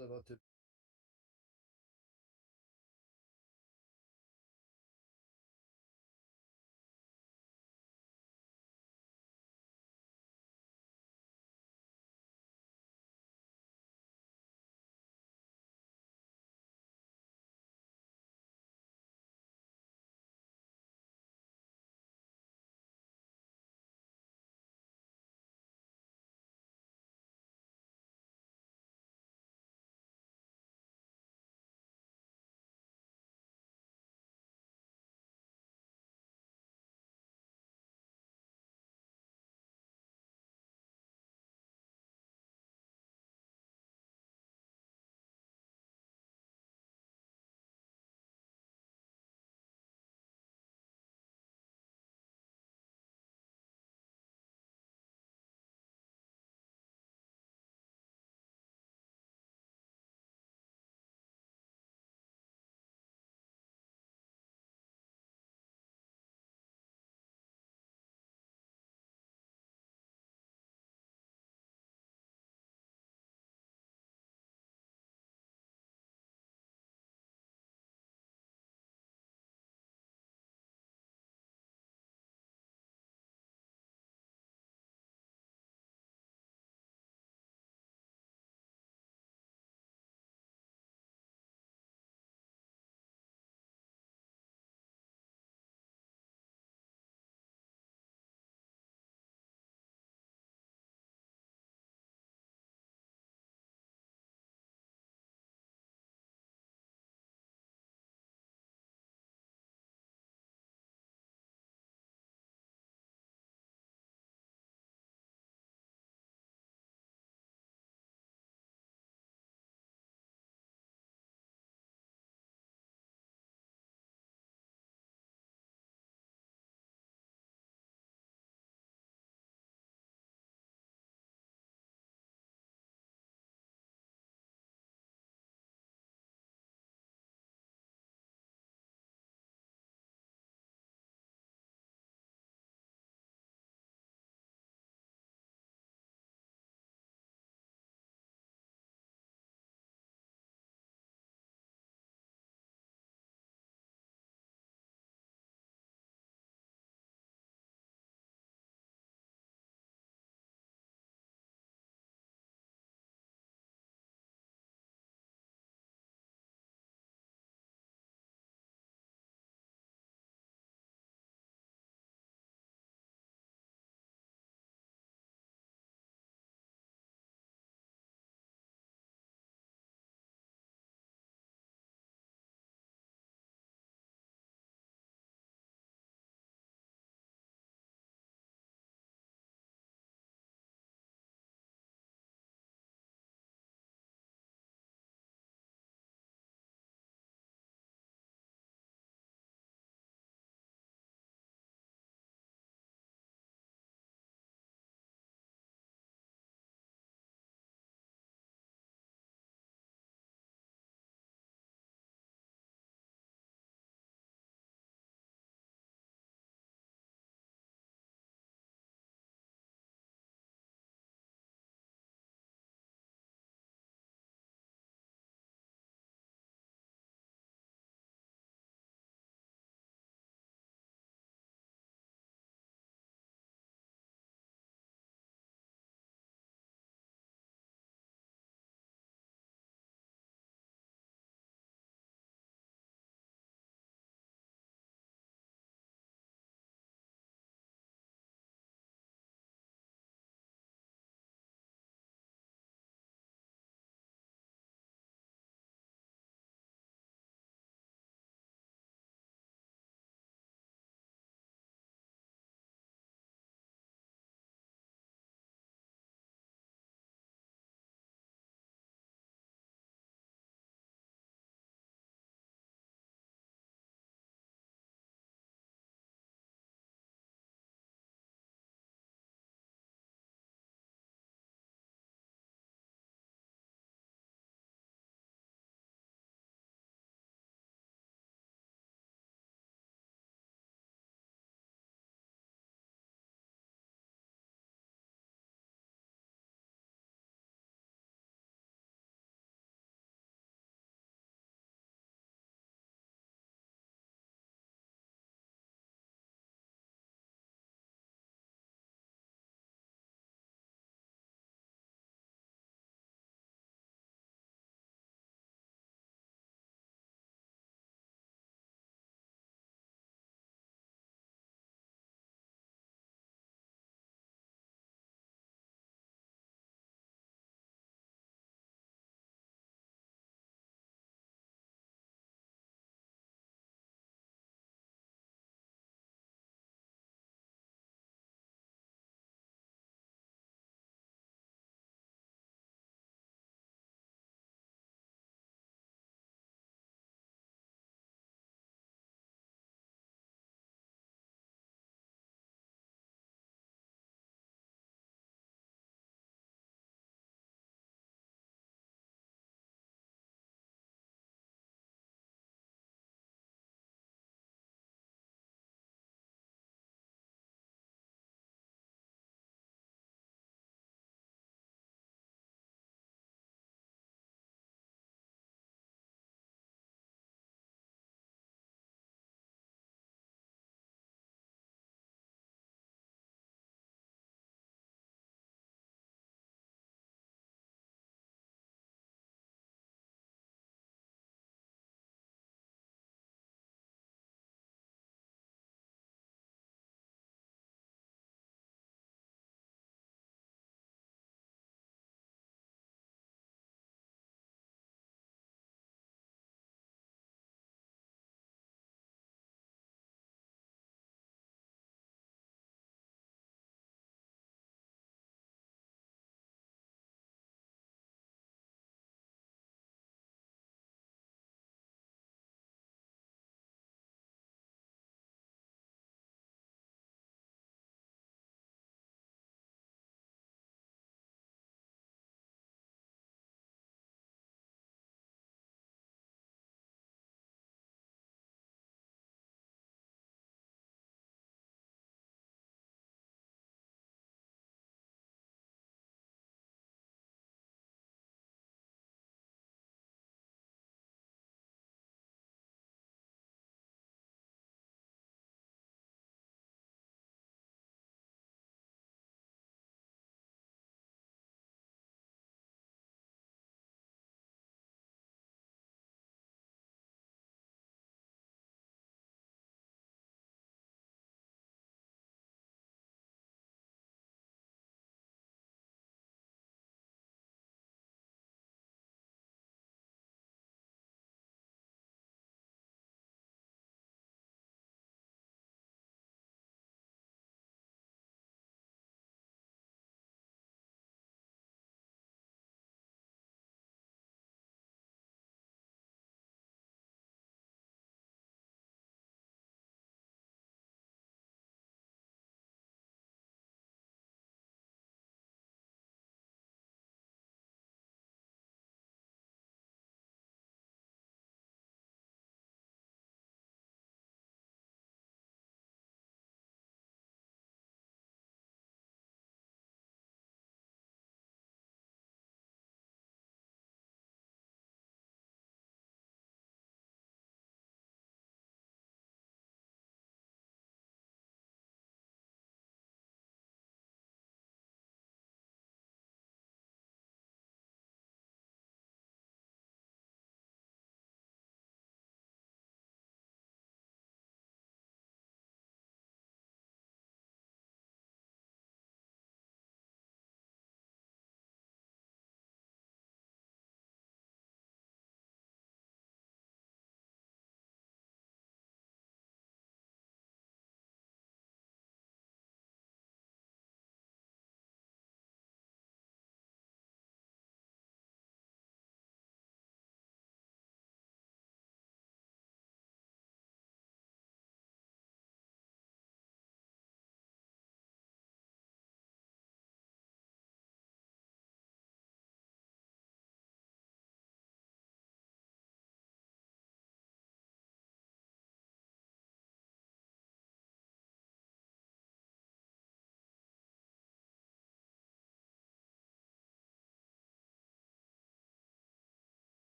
اخترات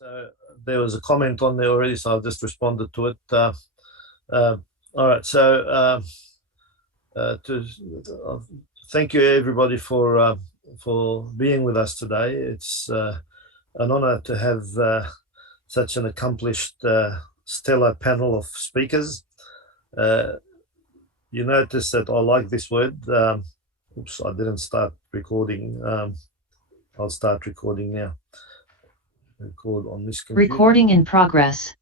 So there was a comment on there already, so I've just responded to it. All right, so thank you everybody for being with us today. It's an honor to have such an accomplished, stellar panel of speakers. You notice that I like this word. Oops, I didn't start recording. I'll start recording now. Record on this computer. Recording in progress.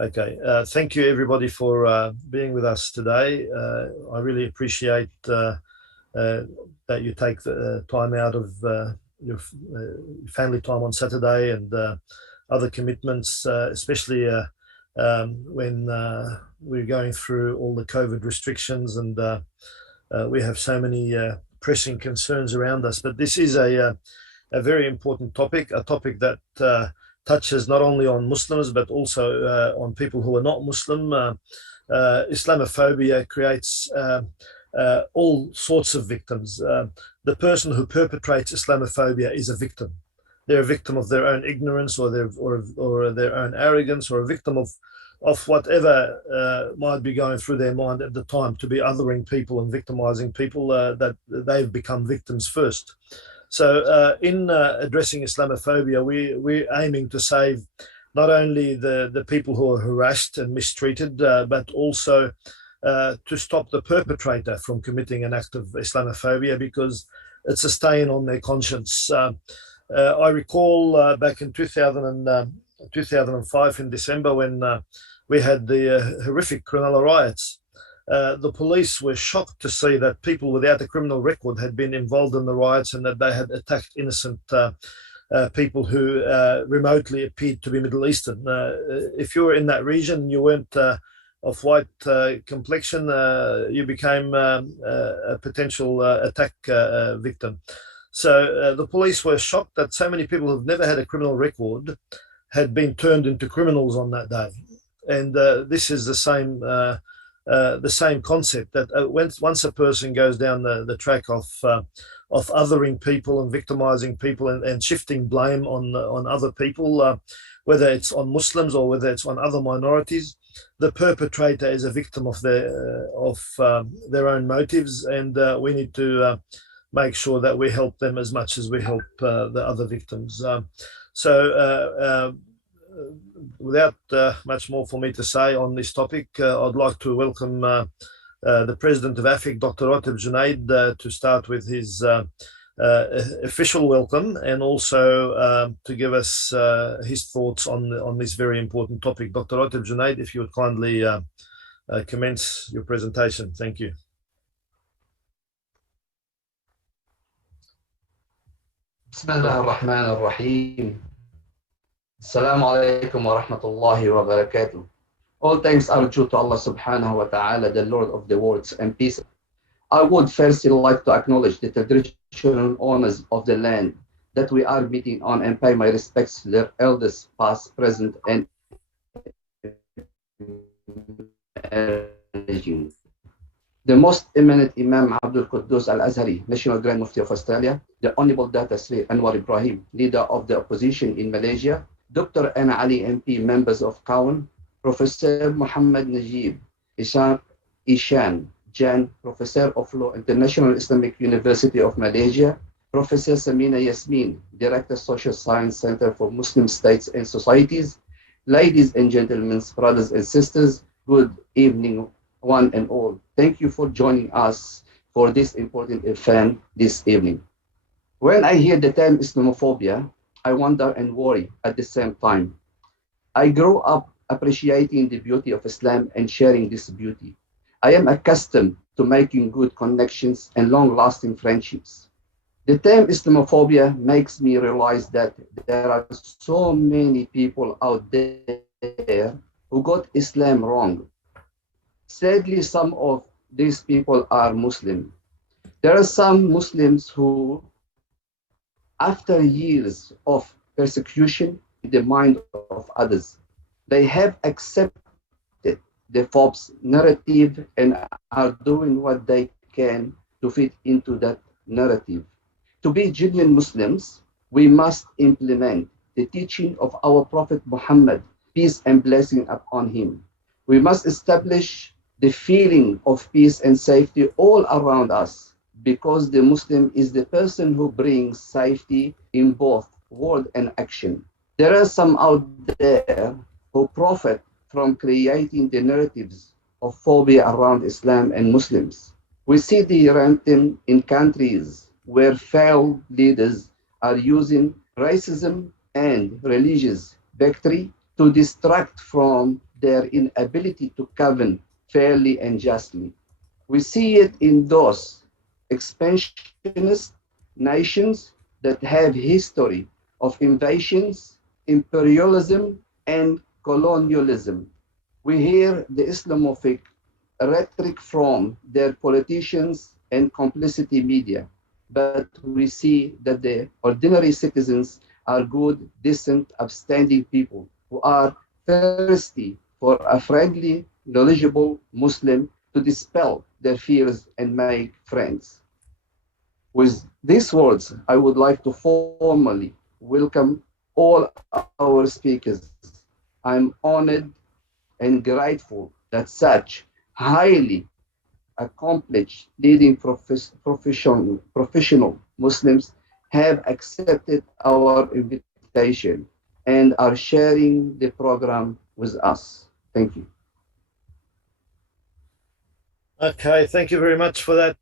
Okay, thank you everybody for being with us today. I really appreciate that you take the time out of your family time on Saturday and other commitments, especially when we're going through all the COVID restrictions and we have so many pressing concerns around us. But this is a very important topic, a topic that touches not only on Muslims but also on people who are not Muslim. Islamophobia creates all sorts of victims. The person who perpetrates Islamophobia is a victim. They're a victim of their own ignorance or their own arrogance, or a victim of whatever might be going through their mind at the time, to be othering people and victimizing people, that they've become victims first. So in addressing Islamophobia, we're aiming to save not only the people who are harassed and mistreated, but also to stop the perpetrator from committing an act of Islamophobia, because it's a stain on their conscience. I recall back in 2005 in December when we had the horrific Cronulla riots. The police were shocked to see that people without a criminal record had been involved in the riots and that they had attacked innocent people who remotely appeared to be Middle Eastern. If you were in that region, you weren't of white complexion, you became a potential attack victim. So the police were shocked that so many people who've never had a criminal record had been turned into criminals on that day. And this is the same concept, that once a person goes down the track of othering people and victimizing people and shifting blame on other people, whether it's on Muslims or whether it's on other minorities, the perpetrator is a victim of their own motives, and we need to make sure that we help them as much as we help the other victims. Without much more for me to say on this topic, I'd like to welcome the President of AFIC, Dr. Ratib Junaid, to start with his official welcome, and also to give us his thoughts on this very important topic. Dr. Ratib Junaid, if you would kindly commence your presentation. Thank you. Bismillah ar-Rahman ar-Rahim. Assalamu alaikum wa rahmatullahi wa barakatuh. All thanks are due to Allah subhanahu wa ta'ala, the Lord of the worlds, and peace. I would firstly like to acknowledge the traditional owners of the land that we are meeting on and pay my respects to their elders, past, present, and emerging. The most eminent Imam Abdul Quddus Al-Azhari, National Grand Mufti of Australia, the Honorable Datuk Seri Anwar Ibrahim, Leader of the Opposition in Malaysia, Dr. Ana Ali MP, members of Kawan, Professor Muhammad Najib Ishan Jan, Professor of Law, International Islamic University of Malaysia, Professor Samina Yasmin, Director, Social Science Center for Muslim States and Societies. Ladies and gentlemen, brothers and sisters, good evening, one and all. Thank you for joining us for this important event this evening. When I hear the term Islamophobia, I wonder and worry at the same time. I grew up appreciating the beauty of Islam and sharing this beauty. I am accustomed to making good connections and long-lasting friendships. The term Islamophobia makes me realize that there are so many people out there who got Islam wrong. Sadly, some of these people are Muslim. There are some Muslims who, after years of persecution in the mind of others, they have accepted the false narrative and are doing what they can to fit into that narrative. To be genuine Muslims, we must implement the teaching of our Prophet Muhammad, peace and blessing upon him. We must establish the feeling of peace and safety all around us, because the Muslim is the person who brings safety in both word and action. There are some out there who profit from creating the narratives of phobia around Islam and Muslims. We see the rampant in countries where failed leaders are using racism and religious bigotry to distract from their inability to govern fairly and justly. We see it in those expansionist nations that have history of invasions, imperialism, and colonialism. We hear the Islamophobic rhetoric from their politicians and complicity media, but we see that the ordinary citizens are good, decent, upstanding people who are thirsty for a friendly, knowledgeable Muslim to dispel their fears and make friends. With these words, I would like to formally welcome all our speakers. I'm honored and grateful that such highly accomplished leading professional Muslims have accepted our invitation and are sharing the program with us. Thank you. Okay, thank you very much for that,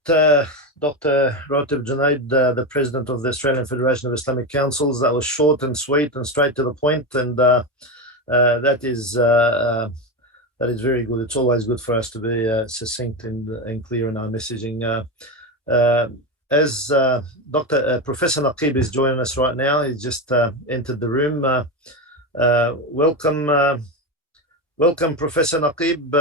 Dr. Ratib Junaid, the President of the Australian Federation of Islamic Councils. That was short and sweet and straight to the point, and that is very good. It's always good for us to be succinct and clear in our messaging. As Professor Naqib is joining us right now, he's just entered the room. Welcome, Professor Naqib.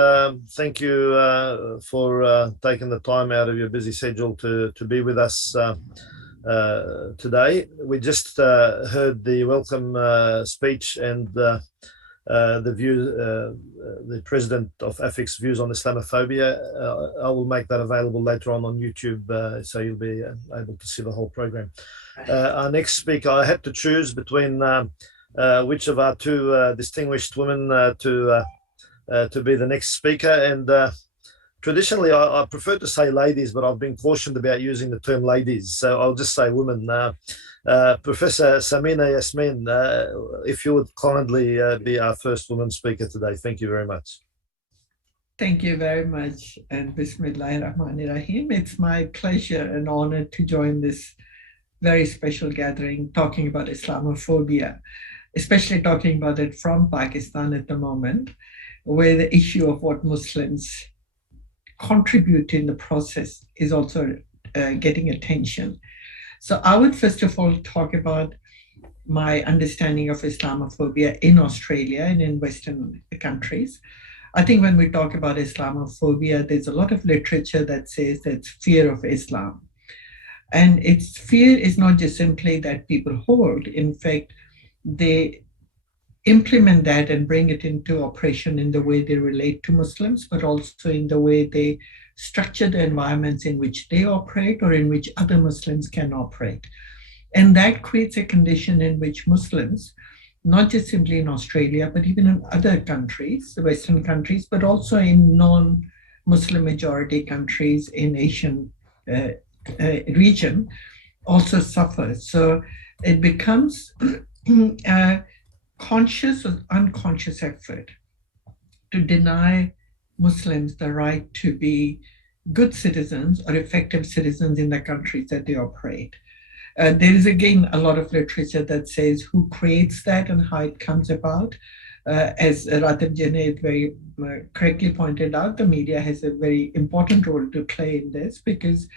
Thank you for taking the time out of your busy schedule to be with us today. We just heard the welcome speech and the President of AFIC's views on Islamophobia. I will make that available later on YouTube, so you'll be able to see the whole program. Our next speaker, I had to choose between which of our two distinguished women to be the next speaker. And traditionally, I prefer to say ladies, but I've been cautioned about using the term ladies, so I'll just say women. Professor Samina Yasmin, if you would kindly be our first woman speaker today. Thank you very much. Thank you very much, and Bismillahirrahmanirrahim. It's my pleasure and honor to join this very special gathering talking about Islamophobia, especially talking about it from Pakistan at the moment, where the issue of what Muslims contribute in the process is also getting attention. So I would first of all talk about my understanding of Islamophobia in Australia and in Western countries. I think when we talk about Islamophobia, there's a lot of literature that says that it's fear of Islam. And its fear is not just simply that people hold. In fact, they implement that and bring it into operation in the way they relate to Muslims, but also in the way they structure the environments in which they operate or in which other Muslims can operate. And that creates a condition in which Muslims, not just simply in Australia, but even in other countries, the Western countries, but also in non-Muslim majority countries in Asian region, also suffers. So it becomes a conscious or unconscious effort to deny Muslims the right to be good citizens or effective citizens in the countries that they operate. There is again a lot of literature that says who creates that and how it comes about. As Ratib Junaid very correctly pointed out, the media has a very important role to play in this, because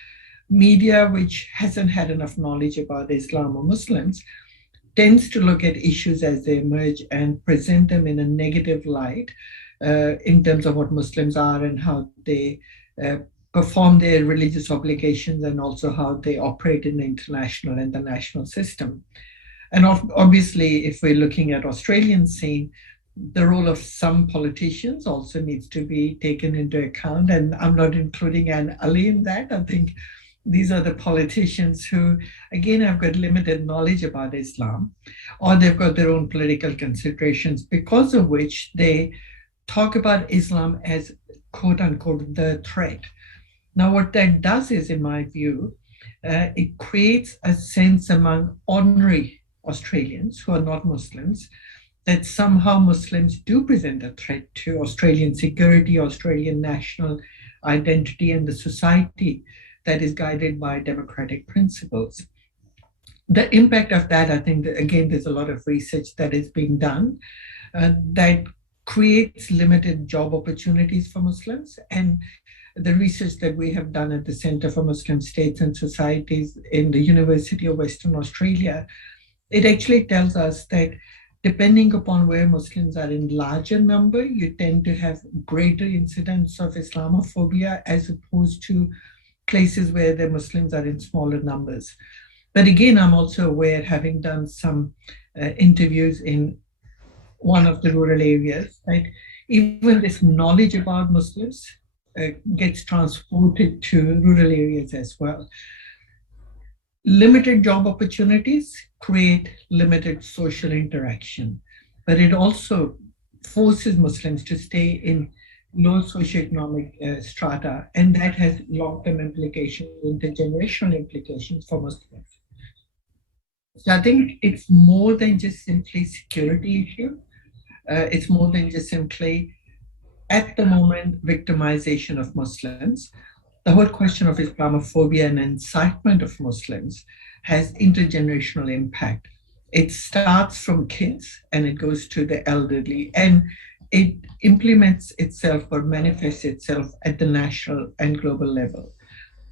media which hasn't had enough knowledge about Islam or Muslims tends to look at issues as they emerge and present them in a negative light in terms of what Muslims are and how they perform their religious obligations, and also how they operate in the international and the national system. And obviously, if we're looking at Australian scene, the role of some politicians also needs to be taken into account. And I'm not including Anne Ali in that. I think these are the politicians who, again, have got limited knowledge about Islam, or they've got their own political considerations, because of which they talk about Islam as, quote unquote, the threat. Now, what that does is, in my view, it creates a sense among ordinary Australians who are not Muslims that somehow Muslims do present a threat to Australian security, Australian national identity, and the society that is guided by democratic principles. The impact of that, I think, that, again, there's a lot of research that is being done that creates limited job opportunities for Muslims. And the research that we have done at the Center for Muslim States and Societies in the University of Western Australia, it actually tells us that depending upon where Muslims are in larger number, you tend to have greater incidence of Islamophobia as opposed to places where the Muslims are in smaller numbers. But again, I'm also aware, having done some interviews in one of the rural areas, right? Even this knowledge about Muslims gets transported to rural areas as well. Limited job opportunities create limited social interaction, but it also forces Muslims to stay in low socioeconomic strata, and that has long-term implications, intergenerational implications for Muslims. So I think it's more than just simply security issue. It's more than just simply, at the moment, victimization of Muslims. The whole question of Islamophobia and incitement of Muslims has intergenerational impact. It starts from kids and it goes to the elderly, and it implements itself or manifests itself at the national and global level.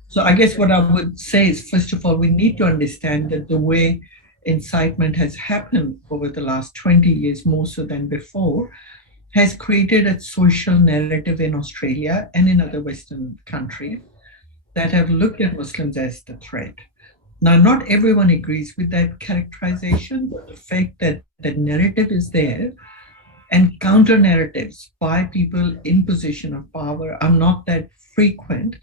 So I guess what I would say is, first of all, we need to understand that the way incitement has happened over the last 20 years, more so than before, has created a social narrative in Australia and in other Western countries that have looked at Muslims as the threat. Now, not everyone agrees with that characterization, but the fact that the narrative is there and counter narratives by people in position of power are not that frequent,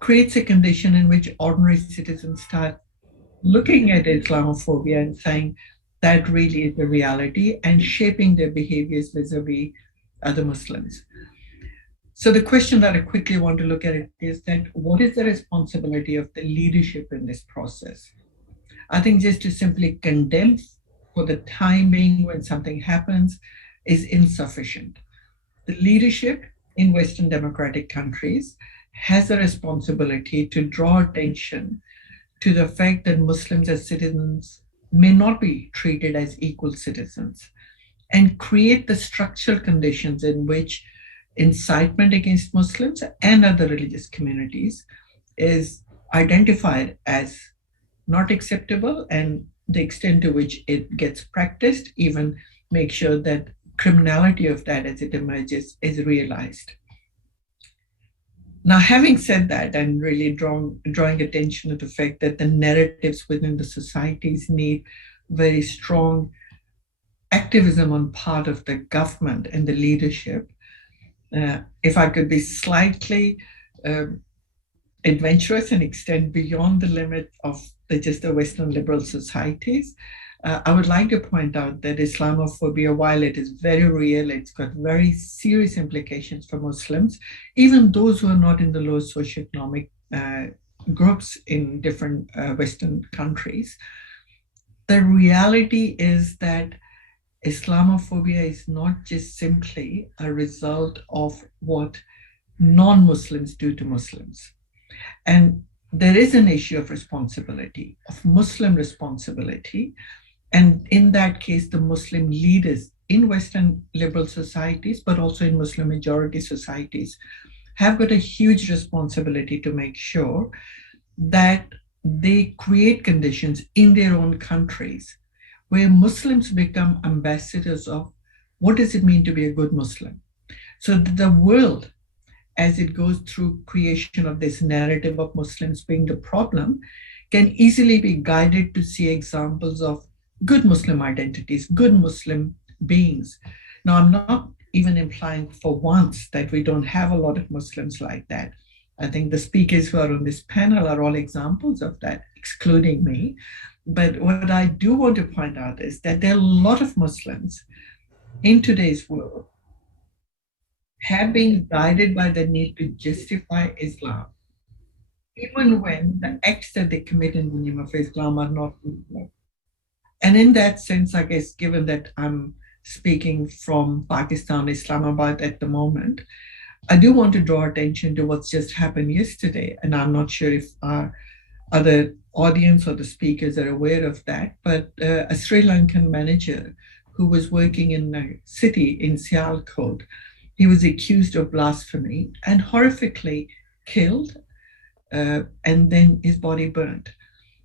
creates a condition in which ordinary citizens start looking at Islamophobia and saying that really is the reality, and shaping their behaviors vis-a-vis other Muslims. So the question that I quickly want to look at it is that what is the responsibility of the leadership in this process? I think just to simply condemn for the time being when something happens is insufficient. The leadership in Western democratic countries has a responsibility to draw attention to the fact that Muslims as citizens may not be treated as equal citizens, and create the structural conditions in which incitement against Muslims and other religious communities is identified as not acceptable, and the extent to which it gets practiced, even make sure that criminality of that as it emerges is realized. Now, having said that, and really drawing attention to the fact that the narratives within the societies need very strong activism on part of the government and the leadership, if I could be slightly adventurous and extend beyond the limit of just the Western liberal societies, I would like to point out that Islamophobia, while it is very real, it's got very serious implications for Muslims, even those who are not in the low socioeconomic groups in different Western countries. The reality is that Islamophobia is not just simply a result of what non-Muslims do to Muslims. And there is an issue of responsibility, of Muslim responsibility. And in that case, the Muslim leaders in Western liberal societies, but also in Muslim majority societies, have got a huge responsibility to make sure that they create conditions in their own countries where Muslims become ambassadors of what does it mean to be a good Muslim. So that the world, as it goes through creation of this narrative of Muslims being the problem, can easily be guided to see examples of good Muslim identities, good Muslim beings. Now, I'm not even implying for once that we don't have a lot of Muslims like that. I think the speakers who are on this panel are all examples of that, excluding me. But what I do want to point out is that there are a lot of Muslims in today's world have been guided by the need to justify Islam, even when the acts that they commit in the name of Islam are not legal. And in that sense, I guess, given that I'm speaking from Pakistan, Islamabad at the moment, I do want to draw attention to what's just happened yesterday. And I'm not sure if our other audience or the speakers are aware of that, but a Sri Lankan manager who was working in a city in Sialkot, he was accused of blasphemy and horrifically killed, and then his body burned.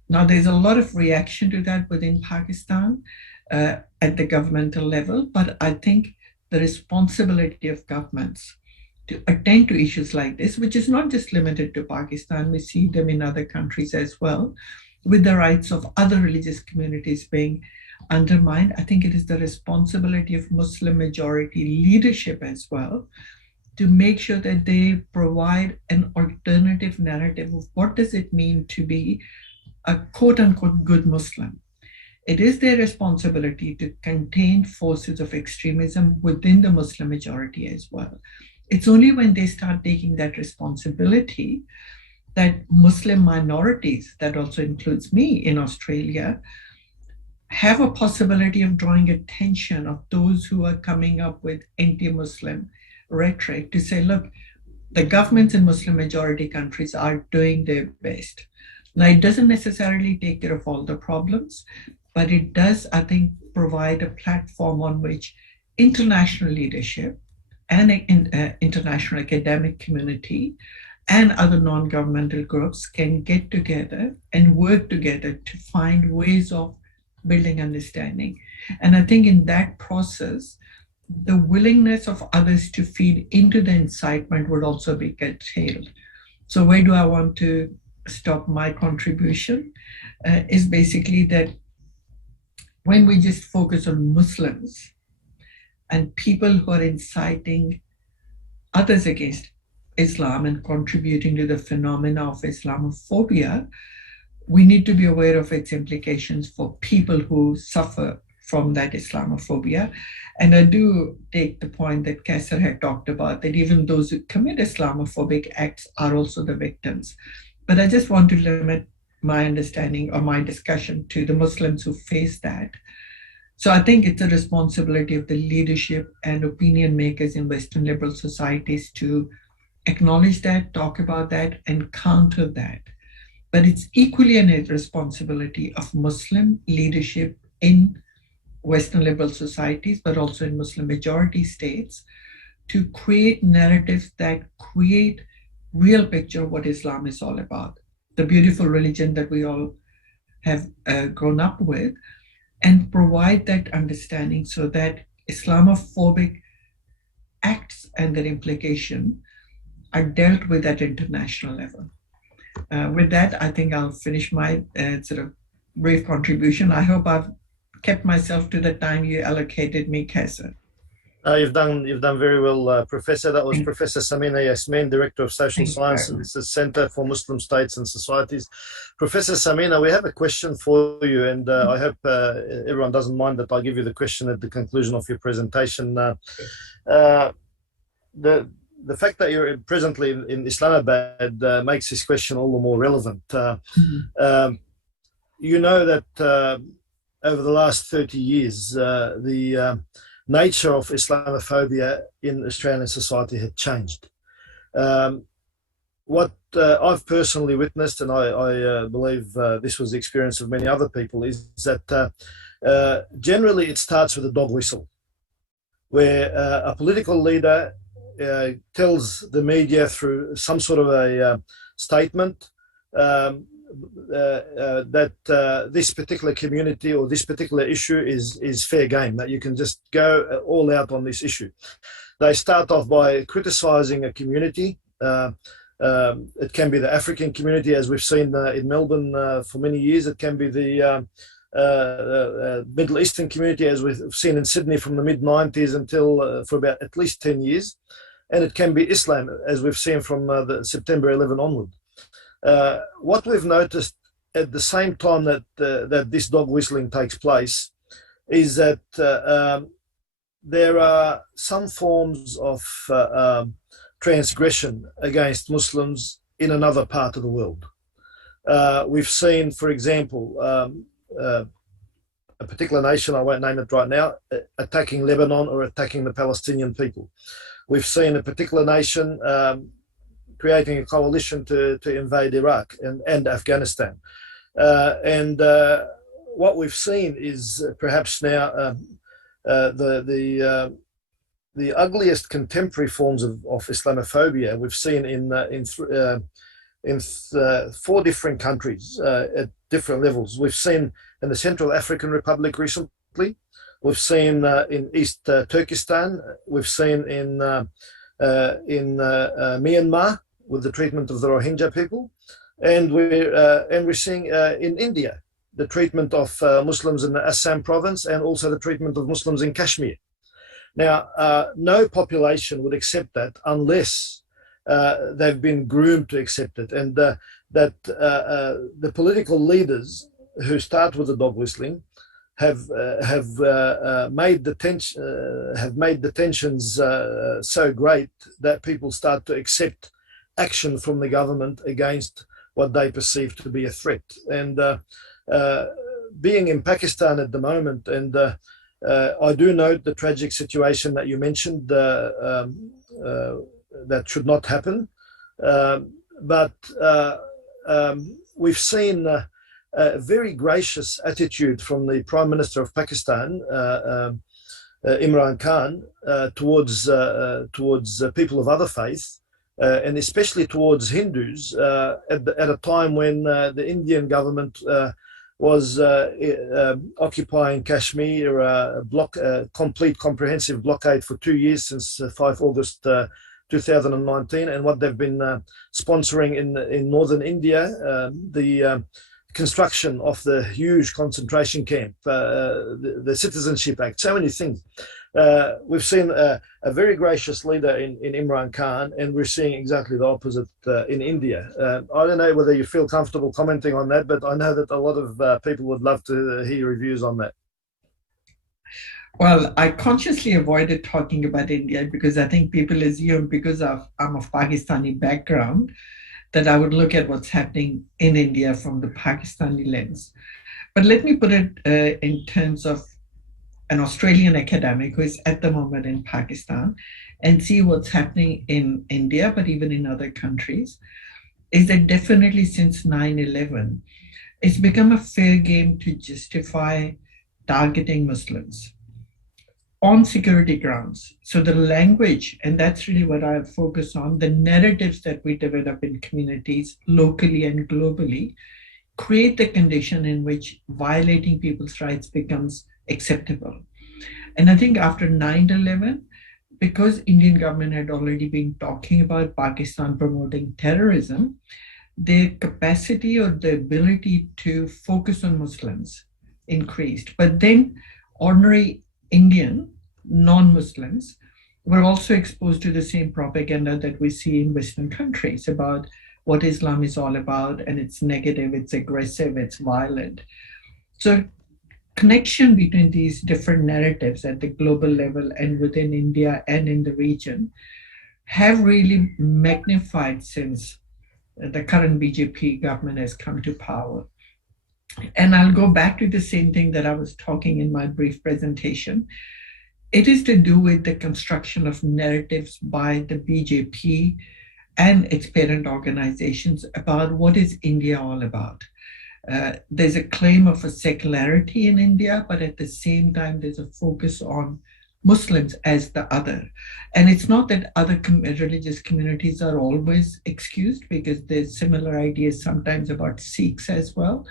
Now, there's a lot of reaction to that within Pakistan at the governmental level, but I think the responsibility of governments to attend to issues like this, which is not just limited to Pakistan, we see them in other countries as well, with the rights of other religious communities being undermined. I think it is the responsibility of Muslim majority leadership as well to make sure that they provide an alternative narrative of what does it mean to be a quote-unquote good Muslim. It is their responsibility to contain forces of extremism within the Muslim majority as well. It's only when they start taking that responsibility that Muslim minorities, that also includes me in Australia, have a possibility of drawing attention of those who are coming up with anti-Muslim rhetoric to say, look, the governments in Muslim majority countries are doing their best. Now, it doesn't necessarily take care of all the problems, but it does, I think, provide a platform on which international leadership and international academic community and other non-governmental groups can get together and work together to find ways of building understanding. And I think in that process, the willingness of others to feed into the incitement would also be curtailed. So where do I want to stop my contribution? Is basically that when we just focus on Muslims and people who are inciting others against Islam and contributing to the phenomena of Islamophobia, we need to be aware of its implications for people who suffer from that Islamophobia. And I do take the point that Kaser had talked about, that even those who commit Islamophobic acts are also the victims. But I just want to limit my understanding or my discussion to the Muslims who face that. So I think it's a responsibility of the leadership and opinion makers in Western liberal societies to acknowledge that, talk about that, and counter that. But it's equally a responsibility of Muslim leadership in Western liberal societies, but also in Muslim majority states, to create narratives that create real picture of what Islam is all about, the beautiful religion that we all have grown up with, and provide that understanding so that Islamophobic acts and their implication are dealt with at international level. With that, I think I'll finish my sort of brief contribution. I hope I've kept myself to the time you allocated me, Kaser. You've done very well, Professor. That was Professor Samina Yasmin, Director of Social Science at the Center for Muslim States and Societies. Professor Samina, we have a question for you, and I hope everyone doesn't mind that I give you the question at the conclusion of your presentation. The fact that you're presently in Islamabad makes this question all the more relevant. You know that over the last 30 years, the nature of Islamophobia in Australian society had changed. What I've personally witnessed, and I believe this was the experience of many other people, is that generally it starts with a dog whistle, where a political leader tells the media through some sort of a statement that this particular community or this particular issue is fair game, that you can just go all out on this issue. They start off by criticizing a community. It can be the African community, as we've seen in Melbourne for many years. It can be the Middle Eastern community, as we've seen in Sydney from the mid-90s until for about at least 10 years. and it can be Islam, as we've seen from the September 11 onward. What we've noticed at the same time that this dog whistling takes place is that there are some forms of transgression against Muslims in another part of the world. We've seen, for example, a particular nation, I won't name it right now, attacking Lebanon or attacking the Palestinian people. We've seen a particular nation creating a coalition to invade Iraq and Afghanistan. What we've seen is perhaps now the ugliest contemporary forms of Islamophobia we've seen in 4 different countries at different levels. We've seen in the Central African Republic recently. We've seen in East Turkestan. We've seen in Myanmar with the treatment of the Rohingya people, and we're seeing in India the treatment of Muslims in the Assam province, and also the treatment of Muslims in Kashmir. Now, no population would accept that unless they've been groomed to accept it, and that the political leaders who start with the dog whistling have made the tensions so great that people start to accept action from the government against what they perceive to be a threat. And being in Pakistan at the moment, and I do note the tragic situation that you mentioned, that should not happen. But we've seen a very gracious attitude from the Prime Minister of Pakistan, Imran Khan, towards people of other faith, and especially towards Hindus, at a time when the Indian government was occupying Kashmir, complete comprehensive blockade for 2 years since 5 August 2019, and what they've been sponsoring in northern India, the construction of the huge concentration camp, the Citizenship Act, so many things. We've seen a very gracious leader in Imran Khan, and we're seeing exactly the opposite in India. I don't know whether you feel comfortable commenting on that, but I know that a lot of people would love to hear your views on that. Well, I consciously avoided talking about India because I think people assume, because I'm of Pakistani background, that I would look at what's happening in India from the Pakistani lens. But let me put it in terms of an Australian academic who is at the moment in Pakistan, and see what's happening in India, but even in other countries, is that definitely since 9/11, it's become a fair game to justify targeting Muslims on security grounds. So the language, and that's really what I focus on, the narratives that we develop in communities locally and globally create the condition in which violating people's rights becomes acceptable. And I think after 9/11, because Indian government had already been talking about Pakistan promoting terrorism, their capacity or the ability to focus on Muslims increased. But then ordinary Indian non-Muslims were also exposed to the same propaganda that we see in Western countries about what Islam is all about, and it's negative, it's aggressive, it's violent. So connection between these different narratives at the global level and within India and in the region have really magnified since the current BJP government has come to power. And I'll go back to the same thing that I was talking in my brief presentation. It is to do with the construction of narratives by the BJP and its parent organizations about what is India all about. There's a claim of a secularity in India, but at the same time, there's a focus on Muslims as the other. And it's not that other religious communities are always excused, because there's similar ideas sometimes about Sikhs as well.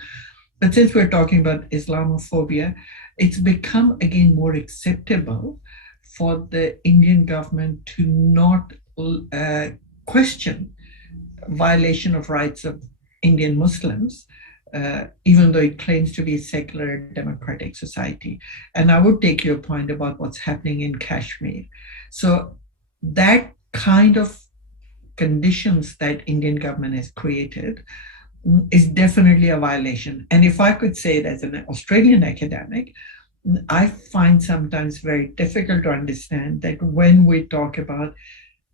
But since we're talking about Islamophobia, it's become again more acceptable for the Indian government to not question violation of rights of Indian Muslims, even though it claims to be a secular democratic society. And I would take your point about what's happening in Kashmir. So that kind of conditions that Indian government has created is definitely a violation. And if I could say it as an Australian academic, I find sometimes very difficult to understand that when we talk about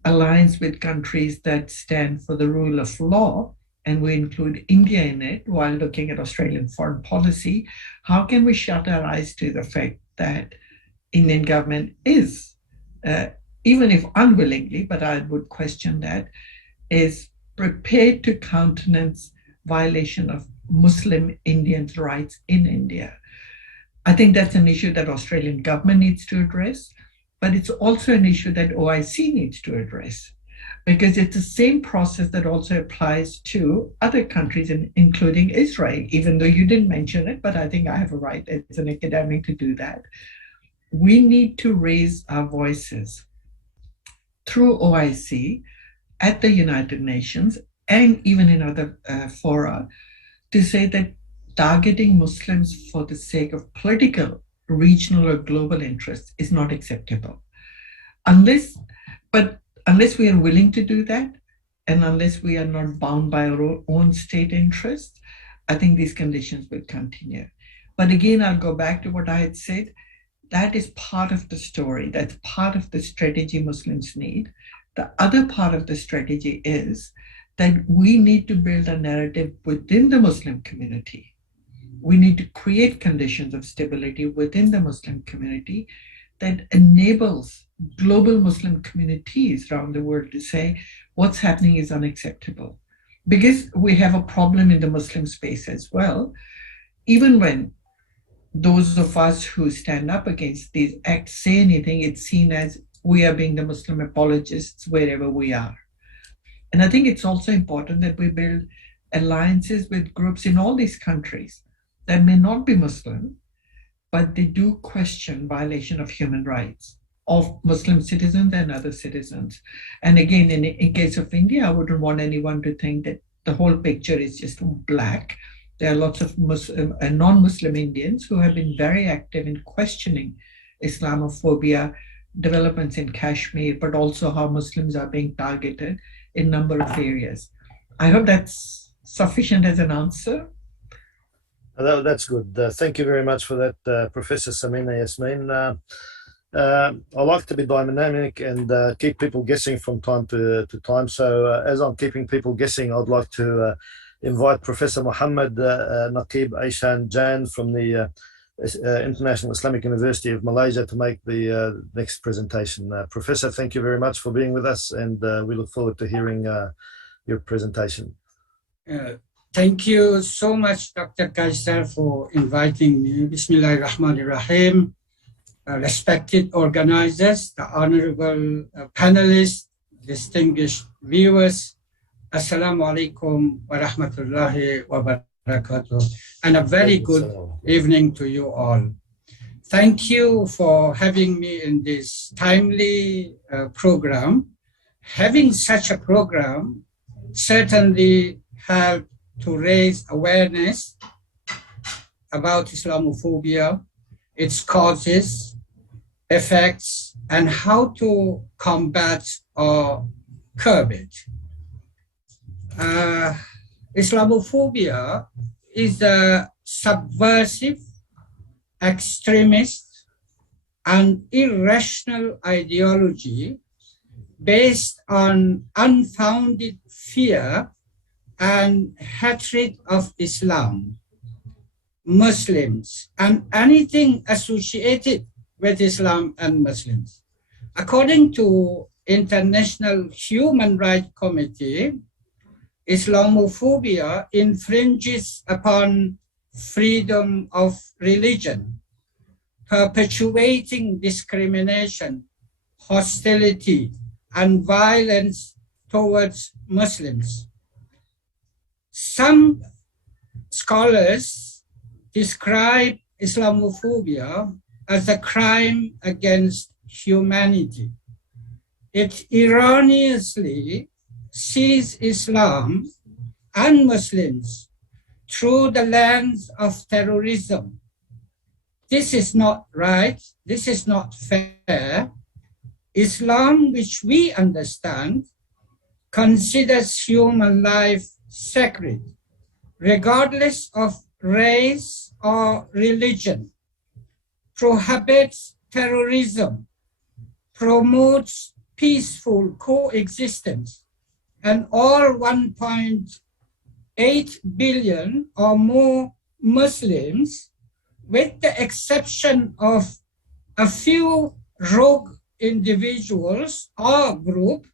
alliance with countries that stand for the rule of law, and we include India in it while looking at Australian foreign policy, how can we shut our eyes to the fact that Indian government is, even if unwillingly, but I would question that, is prepared to countenance violation of Muslim Indians' rights in India. I think that's an issue that Australian government needs to address, but it's also an issue that OIC needs to address, because it's the same process that also applies to other countries, including Israel, even though you didn't mention it, but I think I have a right as an academic to do that. We need to raise our voices through OIC at the United Nations and even in other fora to say that targeting Muslims for the sake of political, regional, or global interests is not acceptable. Unless we are willing to do that, and unless we are not bound by our own state interests, I think these conditions will continue. But again, I'll go back to what I had said. That is part of the story. That's part of the strategy Muslims need. The other part of the strategy is that we need to build a narrative within the Muslim community. We need to create conditions of stability within the Muslim community that enables global Muslim communities around the world to say what's happening is unacceptable. Because we have a problem in the Muslim space as well, even when those of us who stand up against these acts say anything, it's seen as we are being the Muslim apologists wherever we are. And I think it's also important that we build alliances with groups in all these countries that may not be Muslim, but they do question violation of human rights of Muslim citizens and other citizens. And again, in case of India, I wouldn't want anyone to think that the whole picture is just black. There are lots of non-Muslim Indians who have been very active in questioning Islamophobia, developments in Kashmir, but also how Muslims are being targeted in a number of areas. I hope that's sufficient as an answer. That's good. Thank you very much for that, Professor Samina Yasmin. I like to be dynamic and keep people guessing from time to time. So as I'm keeping people guessing, I'd like to invite Professor Muhammad Naqib Aishan Jan from the International Islamic University of Malaysia to make the next presentation. Professor, thank you very much for being with us, and we look forward to hearing your presentation. Thank you so much, Dr. Kaisar, for inviting me. Bismillahirrahmanirrahim. Respected organizers, the honorable panelists, distinguished viewers, Assalamu alaikum wa rahmatullahi wa barakatuh, and a very good evening to you all. Thank you for having me in this timely program. Having such a program certainly helped to raise awareness about Islamophobia, its causes, effects, and how to combat or curb it. Islamophobia is a subversive, extremist, and irrational ideology based on unfounded fear and hatred of Islam, Muslims, and anything associated with Islam and Muslims. According to International Human Rights Committee, Islamophobia infringes upon freedom of religion, perpetuating discrimination, hostility, and violence towards Muslims. Some scholars describe Islamophobia as a crime against humanity. It erroneously sees Islam and Muslims through the lens of terrorism. This is not right. This is not fair. Islam, which we understand, considers human life sacred, regardless of race or religion, prohibits terrorism, promotes peaceful coexistence, and all 1.8 billion or more Muslims, with the exception of a few rogue individuals or group,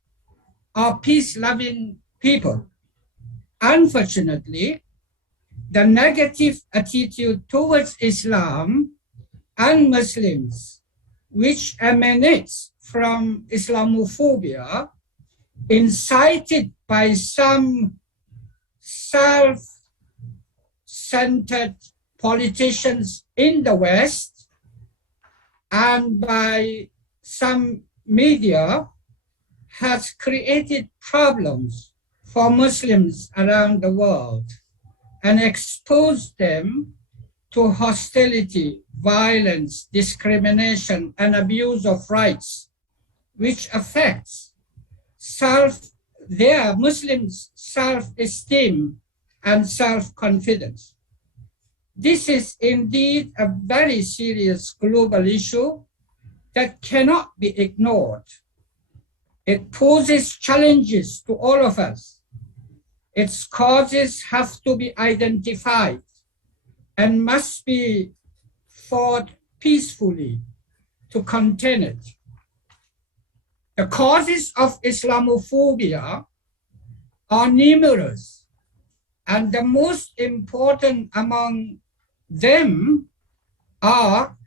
are peace-loving people. Unfortunately, the negative attitude towards Islam and Muslims, which emanates from Islamophobia, incited by some self-centered politicians in the West and by some media, has created problems for Muslims around the world and exposed them to hostility, violence, discrimination, and abuse of rights, which affects their Muslims' self-esteem and self-confidence. This is indeed a very serious global issue that cannot be ignored. It poses challenges to all of us. Its causes have to be identified and must be fought peacefully to contain it. The causes of Islamophobia are numerous, and the most important among them are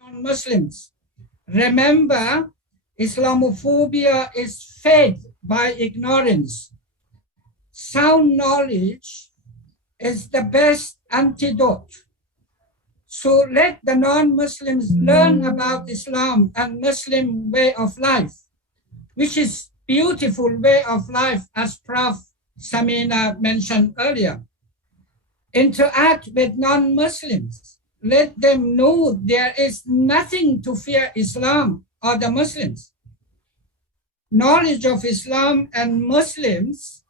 non-Muslims. Remember, Islamophobia is fed by ignorance. Sound knowledge is the best antidote. So let the non-Muslims learn about Islam and Muslim way of life, which is beautiful way of life, as Prof. Samina mentioned earlier. Interact with non-Muslims. Let them know there is nothing to fear Islam or the Muslims. Knowledge of Islam and Muslims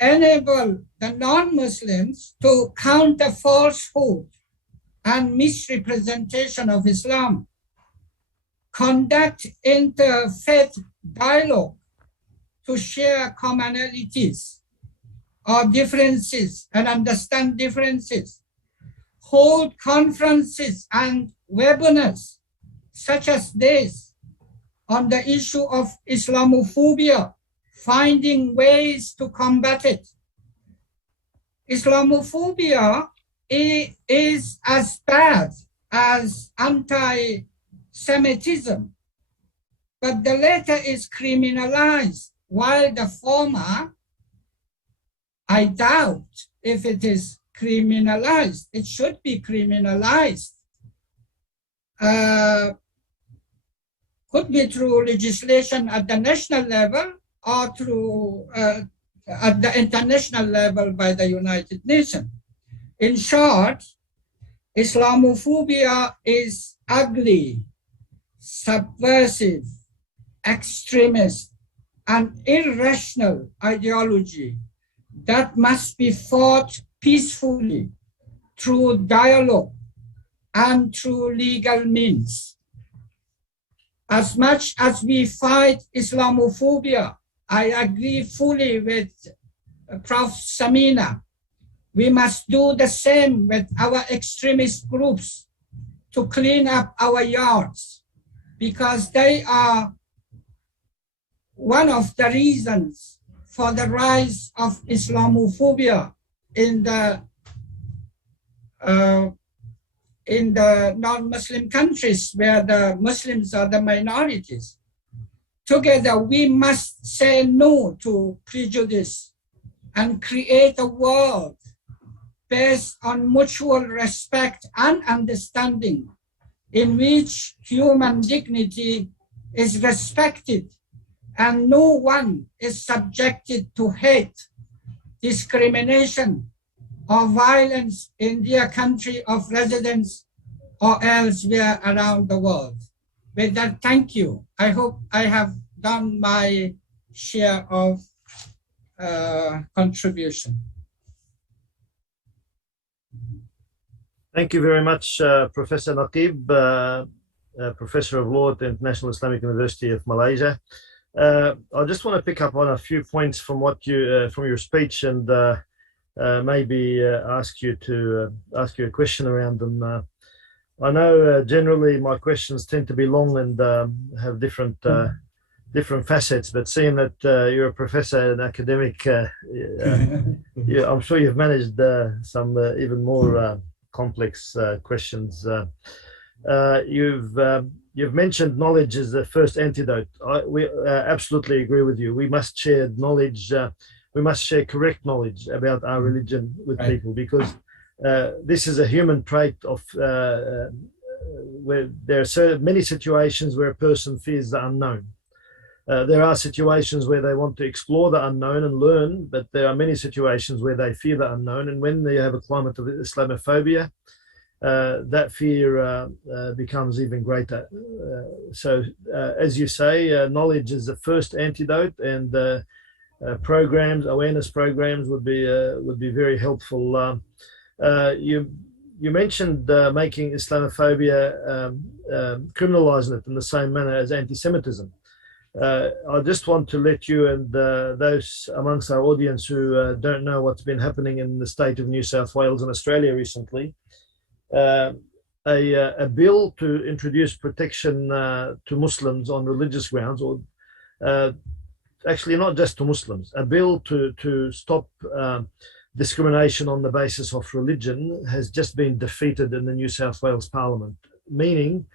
enable the non-Muslims to counter falsehood and misrepresentation of Islam. Conduct interfaith dialogue to share commonalities or differences and understand differences. Hold conferences and webinars such as this on the issue of Islamophobia, finding ways to combat it. Islamophobia is as bad as anti-Semitism, but the latter is criminalized, while the former, I doubt if it is criminalized. It should be criminalized. Could be through legislation at the national level or through at the international level by the United Nations. In short, Islamophobia is ugly, subversive, extremist, an irrational ideology that must be fought peacefully through dialogue and through legal means. As much as we fight Islamophobia, I agree fully with Prof. Samina. We must do the same with our extremist groups to clean up our yards, because they are one of the reasons for the rise of Islamophobia in the non-Muslim countries where the Muslims are the minorities. Together, we must say no to prejudice and create a world based on mutual respect and understanding, in which human dignity is respected and no one is subjected to hate, discrimination, or violence in their country of residence or elsewhere around the world. With that, thank you. I hope I have done my share of contribution. Thank you very much, Professor Naqib, Professor of Law at the International Islamic University of Malaysia. I just want to pick up on a few points from what you from your speech, and maybe ask you a question around them. I know generally my questions tend to be long and have different facets, but seeing that you're a professor and academic, I'm sure you've managed some even more complex questions. You've mentioned knowledge as the first antidote. We absolutely agree with you. We must share knowledge. We must share correct knowledge about our religion with people, because this is a human trait of where there are so many situations where a person fears the unknown. There are situations where they want to explore the unknown and learn, but there are many situations where they fear the unknown. And when they have a climate of Islamophobia, that fear becomes even greater. So, as you say, knowledge is the first antidote, and programs, awareness programs, would be very helpful. You mentioned making Islamophobia, criminalizing it in the same manner as anti-Semitism. I just want to let you and those amongst our audience who don't know what's been happening in the state of New South Wales and Australia recently, a bill to introduce protection to Muslims on religious grounds, or actually not just to Muslims, a bill to stop discrimination on the basis of religion has just been defeated in the New South Wales Parliament, meaning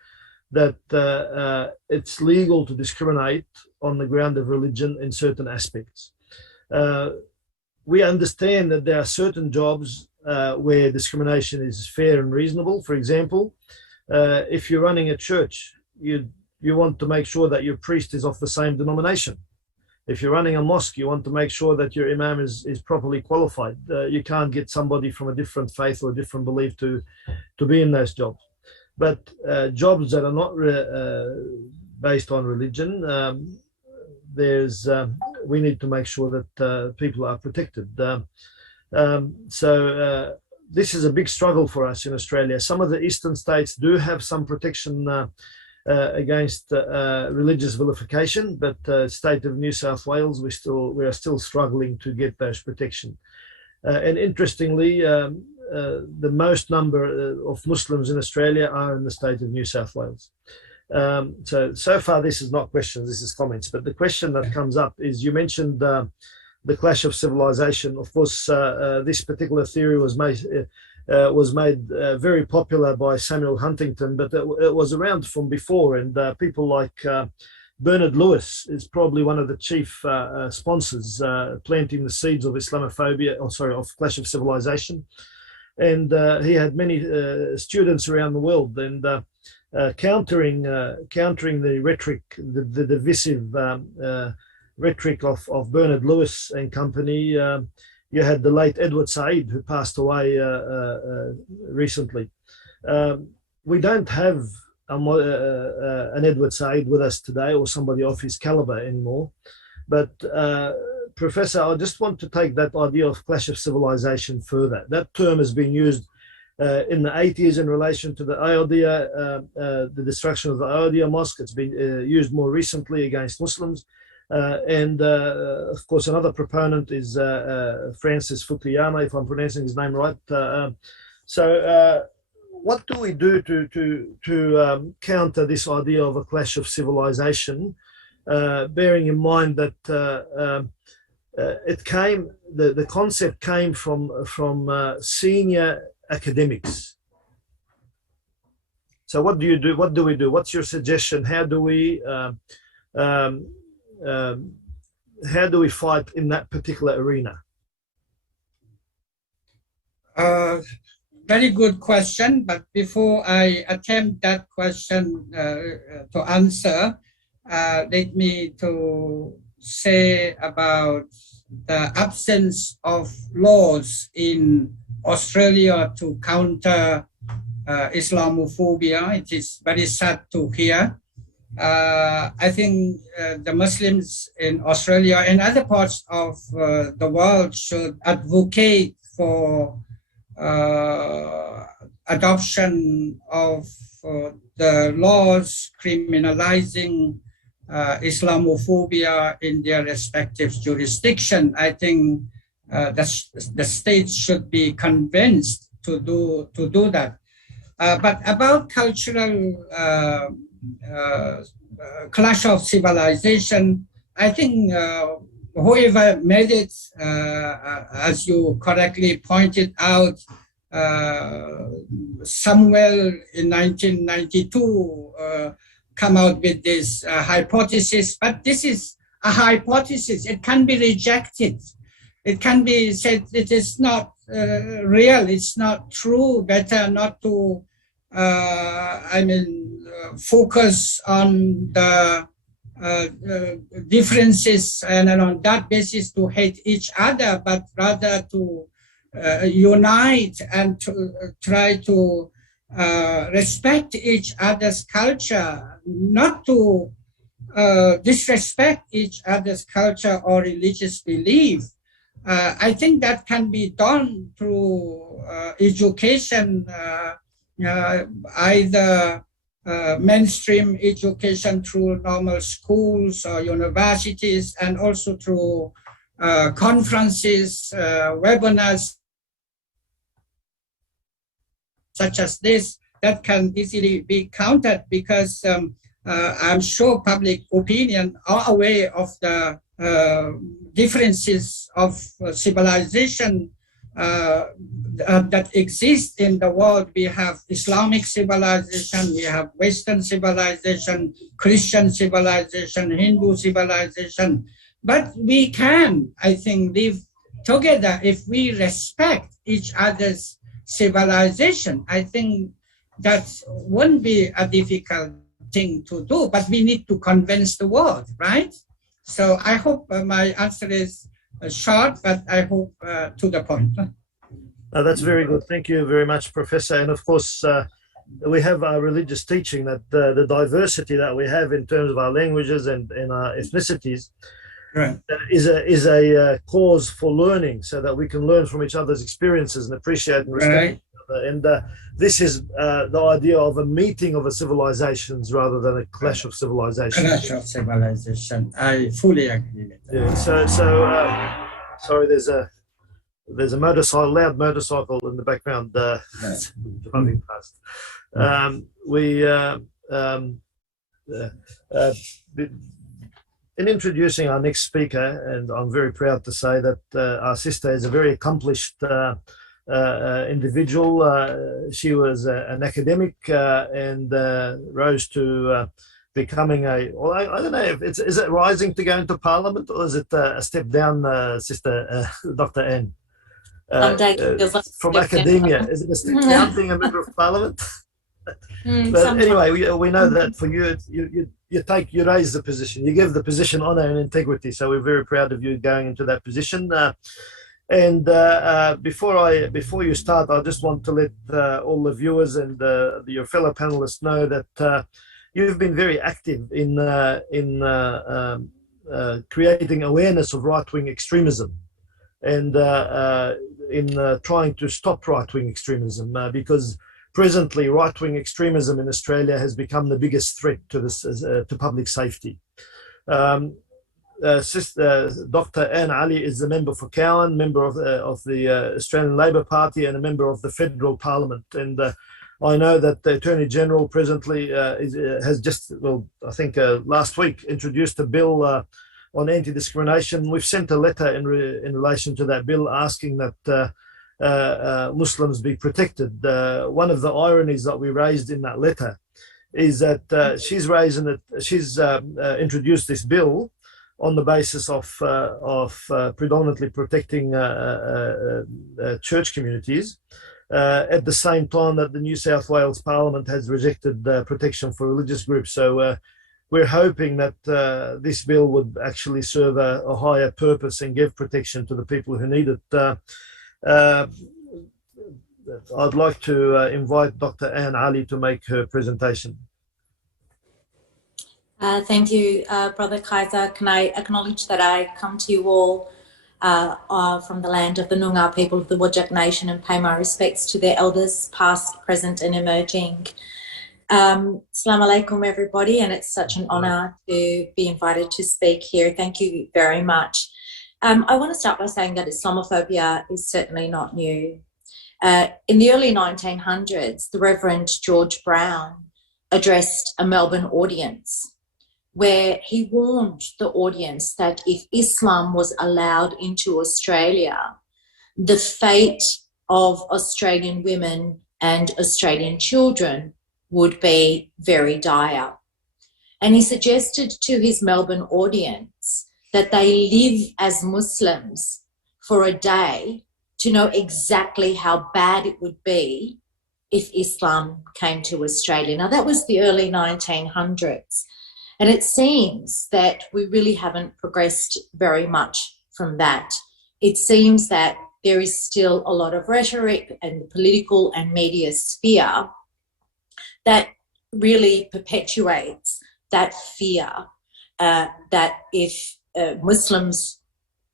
that it's legal to discriminate on the ground of religion in certain aspects. We understand that there are certain jobs where discrimination is fair and reasonable. For example, if you're running a church, you want to make sure that your priest is of the same denomination. If you're running a mosque, you want to make sure that your imam is properly qualified. You can't get somebody from a different faith or a different belief to be in those jobs. But jobs that are not based on religion, we need to make sure that people are protected. So this is a big struggle for us in Australia. Some of the eastern states do have some protection against religious vilification, but state of New South Wales, we are still struggling to get those protection. And interestingly, the most number of Muslims in Australia are in the state of New South Wales. So far, this is not questions, this is comments. But the question that comes up is, you mentioned the clash of civilization. Of course, this particular theory was made very popular by Samuel Huntington, but it was around from before, and people like Bernard Lewis is probably one of the chief sponsors, planting the seeds of Islamophobia, of clash of civilization. And he had many students around the world, and countering the rhetoric, the divisive rhetoric of Bernard Lewis and company. You had the late Edward Said, who passed away recently. We don't have an Edward Said with us today, or somebody of his caliber anymore. But Professor, I just want to take that idea of clash of civilization further. That term has been used in the 80s in relation to the Ayodhya, the destruction of the Ayodhya mosque. It's been used more recently against Muslims. And of course, another proponent is Francis Fukuyama, if I'm pronouncing his name right. What do we do to counter this idea of a clash of civilization, bearing in mind that the concept came from senior academics? So what do you do? What do we do? What's your suggestion? How do we fight in that particular arena? Very good question. But before I attempt that question to answer, let me to say about the absence of laws in Australia to counter Islamophobia. It is very sad to hear. I think the Muslims in Australia and other parts of the world should advocate for adoption of the laws criminalizing Islamophobia in their respective jurisdiction. I think the states should be convinced to do that. But about cultural clash of civilization, I think whoever made it, as you correctly pointed out, Samuel in 1992 come out with this hypothesis, but this is a hypothesis. It can be rejected. It can be said it is not real, it's not true, better not to focus on the differences and on that basis to hate each other, but rather to unite and to try to respect each other's culture, not to disrespect each other's culture or religious belief. I think that can be done through education, either mainstream education through normal schools or universities, and also through conferences, webinars such as this, that can easily be countered, because I'm sure public opinion are aware of the differences of civilization that exist in the world. We have Islamic civilization, we have Western civilization, Christian civilization, Hindu civilization. But we can, I think, live together if we respect each other's civilization. I think that won't be a difficult thing to do, but we need to convince the world, right? So I hope my answer is short, but I hope to the point. That's very good. Thank you very much, Professor. And of course, we have our religious teaching that the diversity that we have in terms of our languages and our ethnicities, right, is a cause for learning, so that we can learn from each other's experiences and appreciate and respect, right, each other. And this is the idea of a meeting of a civilizations rather than a clash of civilizations. Clash of civilization. I fully agree with that. Yeah. Sorry, there's a motorcycle, loud motorcycle in the background driving past. In introducing our next speaker, and I'm very proud to say that our sister is a very accomplished individual. She was an academic and rose to becoming I don't know if is it rising to go into Parliament, or is it a step down, Sister Dr. Anne? From academia, is it a step down being a member of Parliament? But anyway, we know that for you, you raise the position, you give the position honor and integrity. So we're very proud of you going into that position. And before you start, I just want to let all the viewers and your fellow panelists know that you've been very active in creating awareness of right-wing extremism and in trying to stop right-wing extremism, because presently right-wing extremism in Australia has become the biggest threat to this to public safety. Dr. Anne Ali is a member for Cowan, member of the Australian Labor Party, and a member of the Federal Parliament. And I know that the Attorney General presently has just, well, I think last week, introduced a bill on anti-discrimination. We've sent a letter in relation to that bill asking that Muslims be protected. One of the ironies that we raised in that letter is that she's introduced this bill on the basis of predominantly protecting church communities, at the same time that the New South Wales Parliament has rejected protection for religious groups. So we're hoping that this bill would actually serve a higher purpose and give protection to the people who need it. I'd like to invite Dr. Anne Ali to make her presentation. Thank you, Brother Kaiser. Can I acknowledge that I come to you all from the land of the Noongar people of the Whadjuk Nation and pay my respects to their elders, past, present and emerging. Assalamu alaikum, everybody, and it's such an honour to be invited to speak here. Thank you very much. I want to start by saying that Islamophobia is certainly not new. In the early 1900s, the Reverend George Brown addressed a Melbourne audience where he warned the audience that if Islam was allowed into Australia, the fate of Australian women and Australian children would be very dire. And he suggested to his Melbourne audience that they live as Muslims for a day to know exactly how bad it would be if Islam came to Australia. Now, that was the early 1900s. And it seems that we really haven't progressed very much from that. It seems that there is still a lot of rhetoric in the political and media sphere that really perpetuates that fear that if Muslims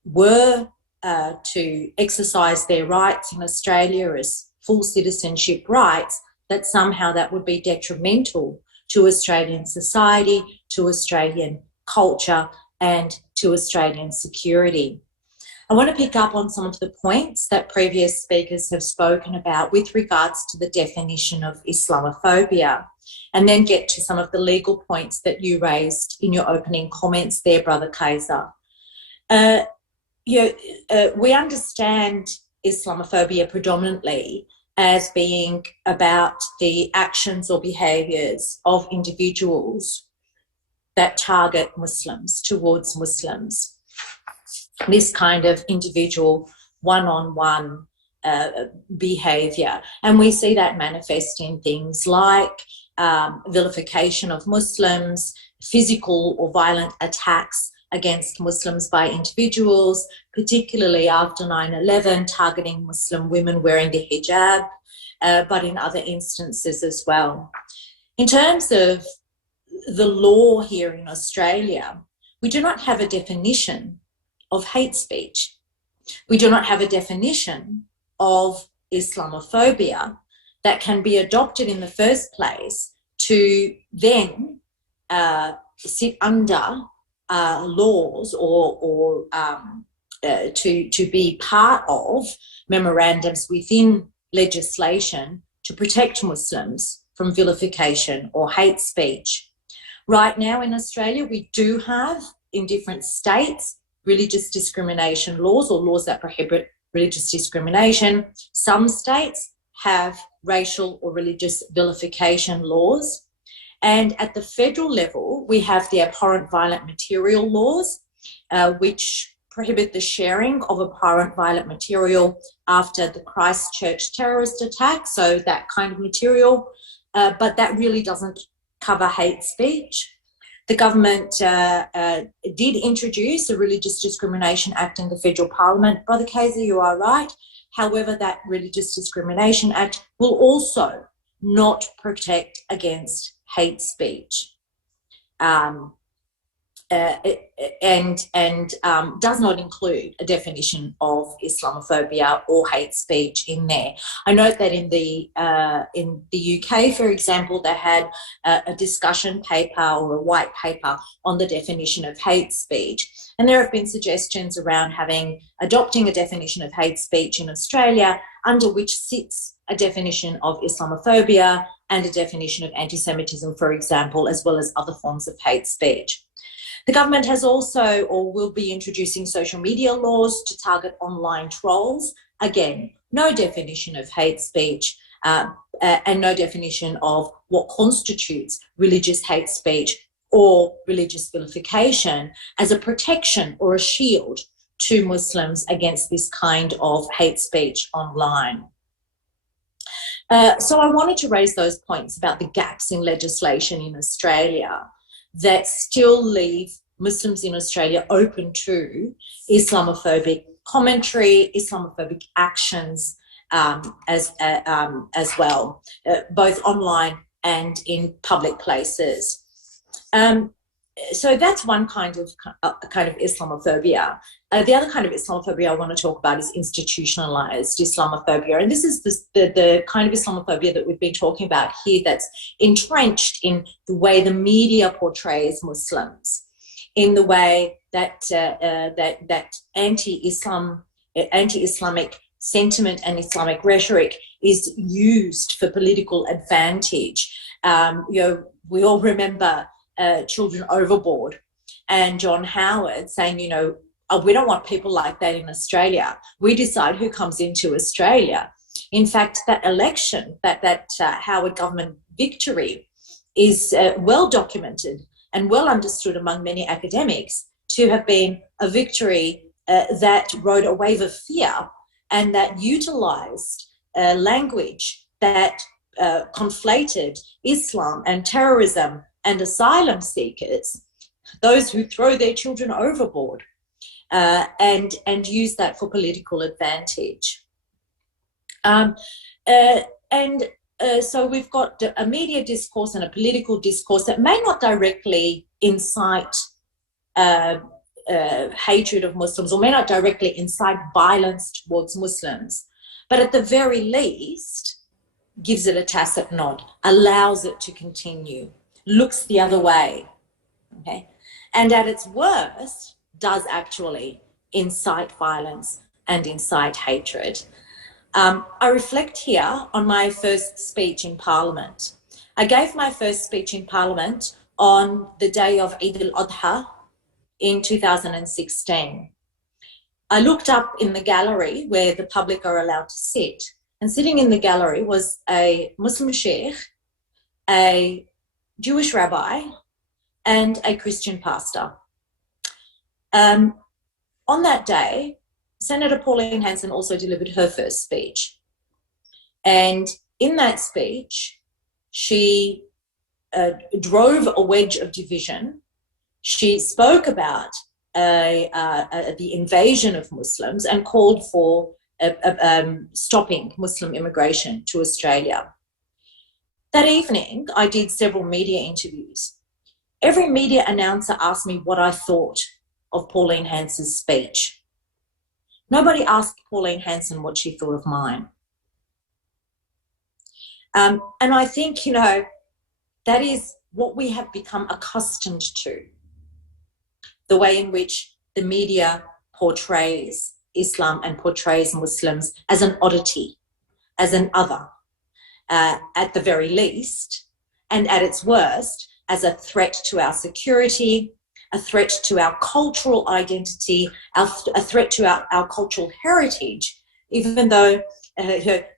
were to exercise their rights in Australia as full citizenship rights, that somehow that would be detrimental to Australian society, to Australian culture, and to Australian security. I want to pick up on some of the points that previous speakers have spoken about with regards to the definition of Islamophobia, and then get to some of the legal points that you raised in your opening comments there, Brother Kaiser. We understand Islamophobia predominantly as being about the actions or behaviours of individuals that target Muslims, towards Muslims. This kind of individual one-on-one behaviour. And we see that manifest in things like vilification of Muslims, physical or violent attacks against Muslims by individuals, particularly after 9/11, targeting Muslim women wearing the hijab, but in other instances as well. In terms of the law here in Australia, we do not have a definition of hate speech. We do not have a definition of Islamophobia that can be adopted in the first place to then sit under laws or to be part of memorandums within legislation to protect Muslims from vilification or hate speech. Right now in Australia, we do have in different states religious discrimination laws or laws that prohibit religious discrimination. Some states have racial or religious vilification laws. And at the federal level, we have the abhorrent violent material laws, which prohibit the sharing of abhorrent violent material after the Christchurch terrorist attack, so that kind of material, but that really doesn't cover hate speech. The government did introduce a Religious Discrimination Act in the Federal Parliament. Brother Kaiser, you are right. However, that Religious Discrimination Act will also not protect against hate speech. does not include a definition of Islamophobia or hate speech in there. I note that in the UK, for example, they had a discussion paper or a white paper on the definition of hate speech, and there have been suggestions around adopting a definition of hate speech in Australia, under which sits a definition of Islamophobia and a definition of anti-Semitism, for example, as well as other forms of hate speech. The government has also, or will be, introducing social media laws to target online trolls. Again, no definition of hate speech and no definition of what constitutes religious hate speech or religious vilification as a protection or a shield to Muslims against this kind of hate speech online. So I wanted to raise those points about the gaps in legislation in Australia that still leave Muslims in Australia open to Islamophobic commentary, Islamophobic actions as well, both online and in public places. So that's one kind of Islamophobia. The other kind of Islamophobia I want to talk about is institutionalized Islamophobia. And this is the kind of Islamophobia that we've been talking about here, that's entrenched in the way the media portrays Muslims, in the way that anti-Islamic sentiment and Islamic rhetoric is used for political advantage. We all remember Children Overboard and John Howard saying, we don't want people like that in Australia. We decide who comes into Australia. In fact, that election, that Howard government victory, is well documented and well understood among many academics to have been a victory that rode a wave of fear and that utilised language that conflated Islam and terrorism and asylum seekers, those who throw their children overboard, and use that for political advantage. So we've got a media discourse and a political discourse that may not directly incite hatred of Muslims, or may not directly incite violence towards Muslims, but at the very least gives it a tacit nod, allows it to continue, looks the other way, okay? And at its worst, does actually incite violence and incite hatred. I reflect here on my first speech in Parliament. I gave my first speech in Parliament on the day of Eid al-Adha in 2016. I looked up in the gallery where the public are allowed to sit, and sitting in the gallery was a Muslim sheikh, a Jewish rabbi, and a Christian pastor. On that day, Senator Pauline Hanson also delivered her first speech. And in that speech, she drove a wedge of division. She spoke about the invasion of Muslims and called for stopping Muslim immigration to Australia. That evening, I did several media interviews. Every media announcer asked me what I thought of Pauline Hanson's speech. Nobody asked Pauline Hanson what she thought of mine. And I think, that is what we have become accustomed to, the way in which the media portrays Islam and portrays Muslims as an oddity, as an other, at the very least, and at its worst, as a threat to our security, a threat to our cultural identity, a threat to our cultural heritage, even though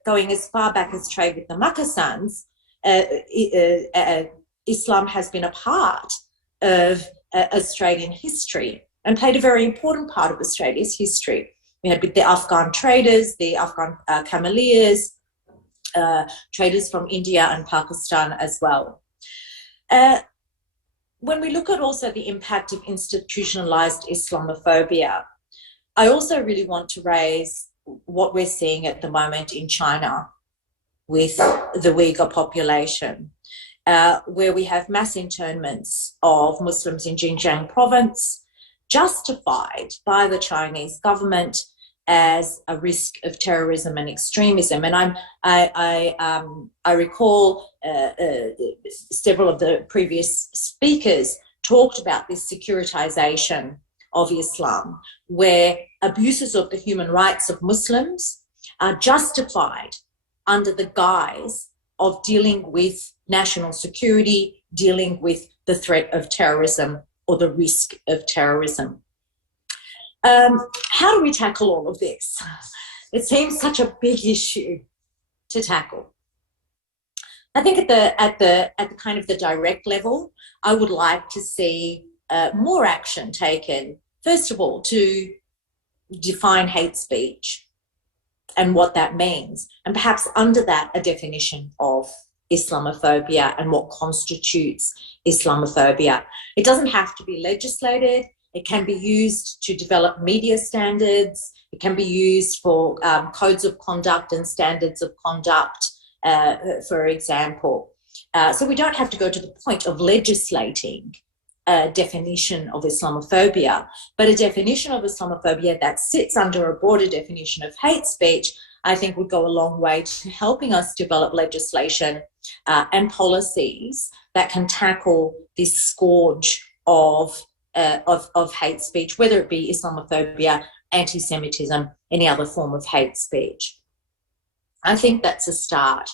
going as far back as trade with the Makassans, Islam has been a part of Australian history and played a very important part of Australia's history. We had with the Afghan traders, the Afghan cameleers, traders from India and Pakistan as well. When we look at also the impact of institutionalized Islamophobia, I also really want to raise what we're seeing at the moment in China with the Uyghur population. where we have mass internments of Muslims in Xinjiang province, justified by the Chinese government as a risk of terrorism and extremism. And I recall several of the previous speakers talked about this securitization of Islam, where abuses of the human rights of Muslims are justified under the guise of dealing with national security, dealing with the threat of terrorism or the risk of terrorism. How do we tackle all of this? It seems such a big issue to tackle. I think at the kind of the direct level, I would like to see more action taken, first of all, to define hate speech and what that means, and perhaps under that a definition of Islamophobia and what constitutes Islamophobia. It doesn't have to be legislated. It can be used to develop media standards. It can be used for codes of conduct and standards of conduct, for example. So we don't have to go to the point of legislating a definition of Islamophobia, but a definition of Islamophobia that sits under a broader definition of hate speech, I think would go a long way to helping us develop legislation and policies that can tackle this scourge of hate speech, whether it be Islamophobia, anti-Semitism, any other form of hate speech. I think that's a start.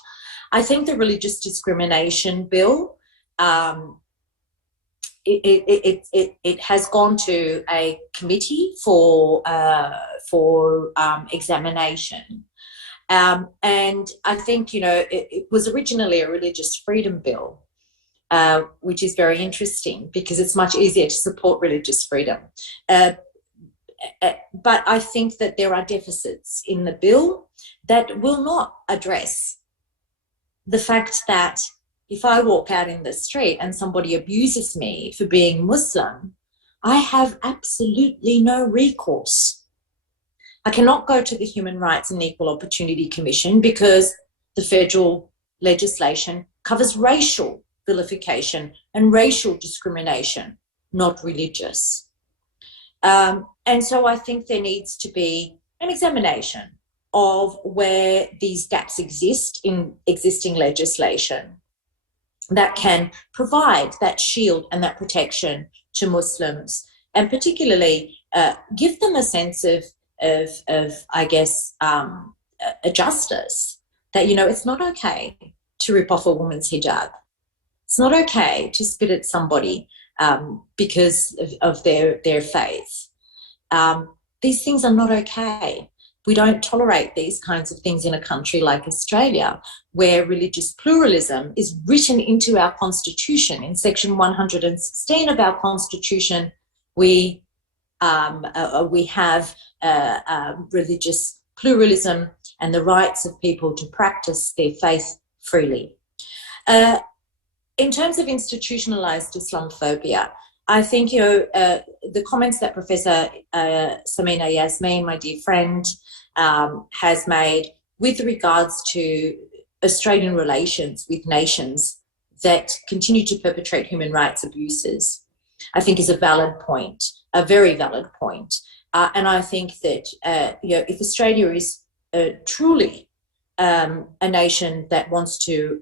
I think the religious discrimination bill, it has gone to a committee for examination. And I think, it was originally a religious freedom bill, which is very interesting because it's much easier to support religious freedom. But I think that there are deficits in the bill that will not address the fact that if I walk out in the street and somebody abuses me for being Muslim, I have absolutely no recourse. I cannot go to the Human Rights and Equal Opportunity Commission because the federal legislation covers racial vilification and racial discrimination, not religious. And so I think there needs to be an examination of where these gaps exist in existing legislation that can provide that shield and that protection to Muslims, and particularly give them a sense of I guess, a justice that, it's not okay to rip off a woman's hijab. It's not okay to spit at somebody because of their faith. These things are not okay. We don't tolerate these kinds of things in a country like Australia, where religious pluralism is written into our constitution. In section 116 of our constitution, we have religious pluralism and the rights of people to practice their faith freely. In terms of institutionalized Islamophobia, I think the comments that Professor Samina Yasmin, my dear friend, has made with regards to Australian relations with nations that continue to perpetrate human rights abuses, I think is a valid point, a very valid point. And I think that if Australia is truly a nation that wants to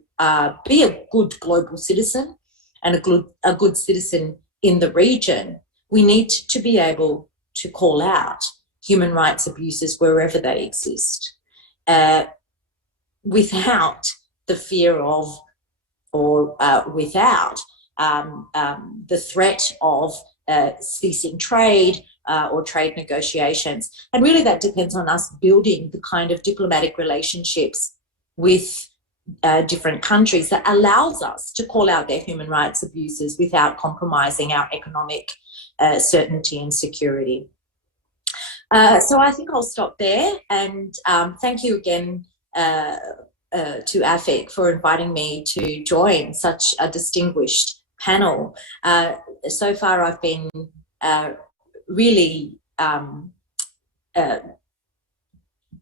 be a good global citizen and a good citizen in the region, we need to be able to call out human rights abuses wherever they exist, without the fear of or without the threat of ceasing trade or trade negotiations. And really that depends on us building the kind of diplomatic relationships with different countries that allows us to call out their human rights abuses without compromising our economic certainty and security. So I think I'll stop there, and thank you again to AFIC for inviting me to join such a distinguished panel. So far I've been really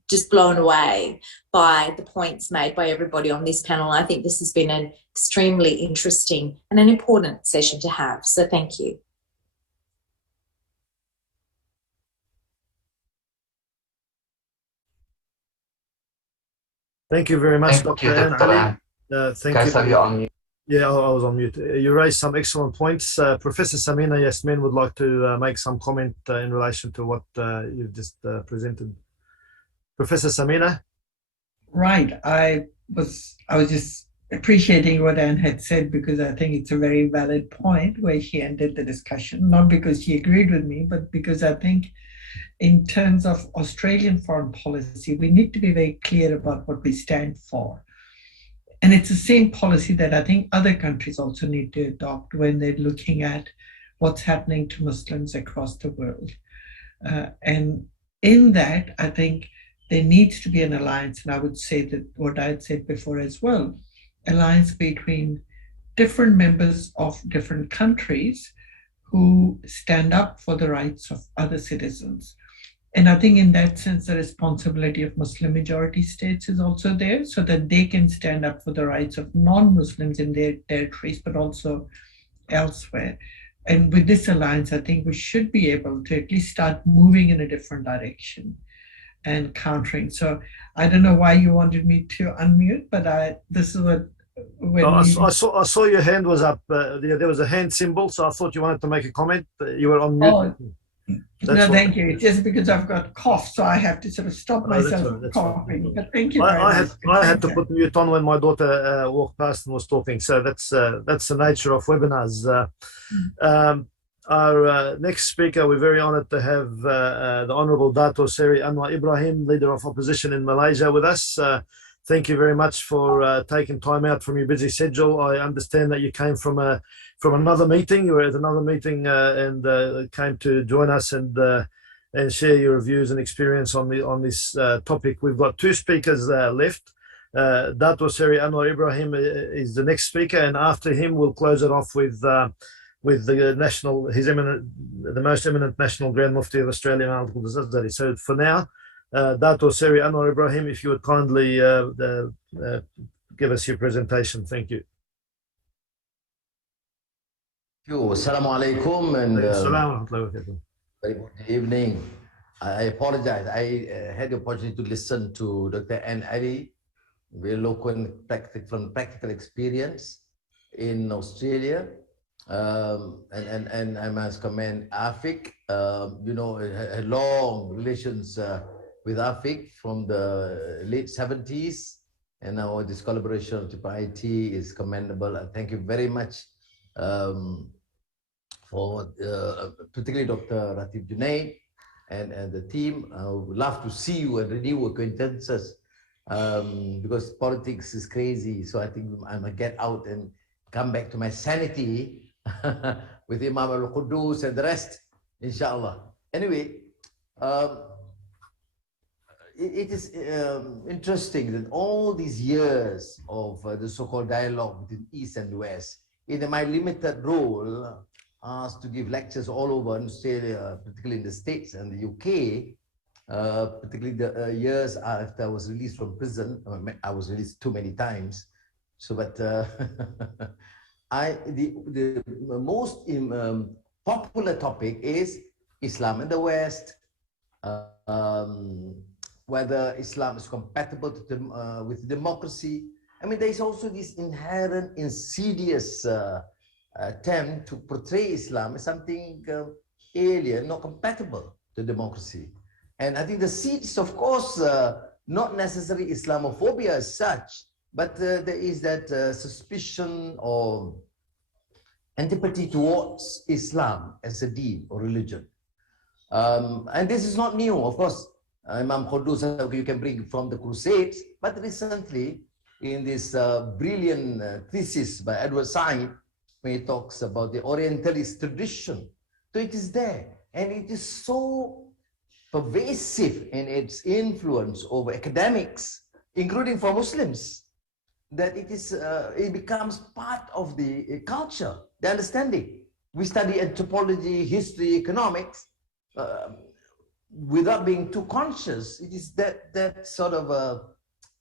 just blown away by the points made by everybody on this panel. I think this has been an extremely interesting and an important session to have. So thank you. Thank you very much, Thank Dr. you, Ann Dr. Ali. Ann. Thank Guys, you. are you on mute? Yeah, I was on mute. You raised some excellent points. Professor Samina Yasmin would like to make some comment in relation to what you've just presented. Professor Samina? Right. I was just appreciating what Anne had said, because I think it's a very valid point where she ended the discussion, not because she agreed with me, but because I think in terms of Australian foreign policy, we need to be very clear about what we stand for. And it's the same policy that I think other countries also need to adopt when they're looking at what's happening to Muslims across the world. And in that, I think there needs to be an alliance, and I would say that what I had said before as well, alliance between different members of different countries who stand up for the rights of other citizens. And I think in that sense, the responsibility of Muslim majority states is also there, so that they can stand up for the rights of non-Muslims in their territories, but also elsewhere. And with this alliance, I think we should be able to at least start moving in a different direction and countering. So I don't know why you wanted me to unmute, but this is what... I saw your hand was up. There was a hand symbol, so I thought you wanted to make a comment. You were on mute. Oh, no, thank you. It's just because I've got cough, so I have to sort of stop myself from coughing. But thank you very much. I had to put mute on when my daughter walked past and was talking. So that's the nature of webinars. Our next speaker, we're very honored to have the Honorable Datuk Seri Anwar Ibrahim, Leader of Opposition in Malaysia, with us. Thank you very much for taking time out from your busy schedule. I understand that you came from another meeting. You were at another meeting and came to join us and share your views and experience on this topic. We've got two speakers left. Datuk Seri Anwar Ibrahim is the next speaker, and after him we'll close it off with the most eminent National Grand Mufti of Australia, Untitled Chapter. So for now, Datuk Seri Anwar Ibrahim, if you would kindly give us your presentation. Thank you. Assalamu alaikum and very good evening. I apologize. I had the opportunity to listen to Dr. Ann Ali, very local from practical experience in Australia. And I must commend Afiq, a long relations with Afiq from the late 70s, and now this collaboration with IIIT is commendable. Thank you very much for particularly Dr. Ratib Junaid and the team. I would love to see you and renew acquaintances because politics is crazy. So I think I'm gonna get out and come back to my sanity with Imam al-Quddus and the rest, inshallah. Anyway, it is interesting that all these years of the so-called dialogue between East and West, in my limited role, asked to give lectures all over Australia, particularly in the States and the UK, particularly the years after I was released from prison. I was released too many times. So, but the most popular topic is Islam in the West, whether Islam is compatible with democracy. I mean, there is also this inherent insidious attempt to portray Islam as something alien, not compatible to democracy. And I think the seeds, of course, not necessarily Islamophobia as such, but there is that suspicion or antipathy towards Islam as a deen or religion. And this is not new, of course. Imam Quddus, you can bring from the Crusades, but recently in this brilliant thesis by Edward Said, when he talks about the Orientalist tradition. So it is there, and it is so pervasive in its influence over academics, including for Muslims, that it becomes part of the culture, the understanding. We study anthropology, history, economics. without being too conscious, it is that sort of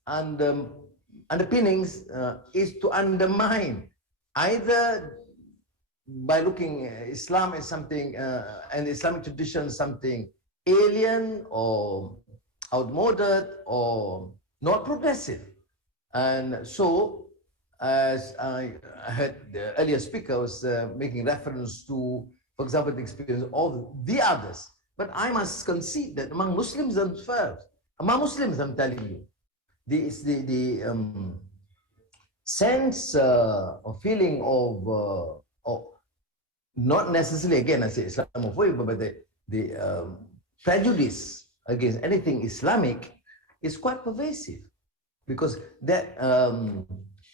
underpinnings is to undermine either by looking Islam as something and Islamic tradition something alien or outmoded or not progressive. And so, as I heard the earlier speaker was making reference to, for example, the experience of the others. But I must concede that among Muslims themselves, among Muslims, I'm telling you, the sense or feeling of not necessarily, again, I say Islamophobia, but the prejudice against anything Islamic is quite pervasive, because that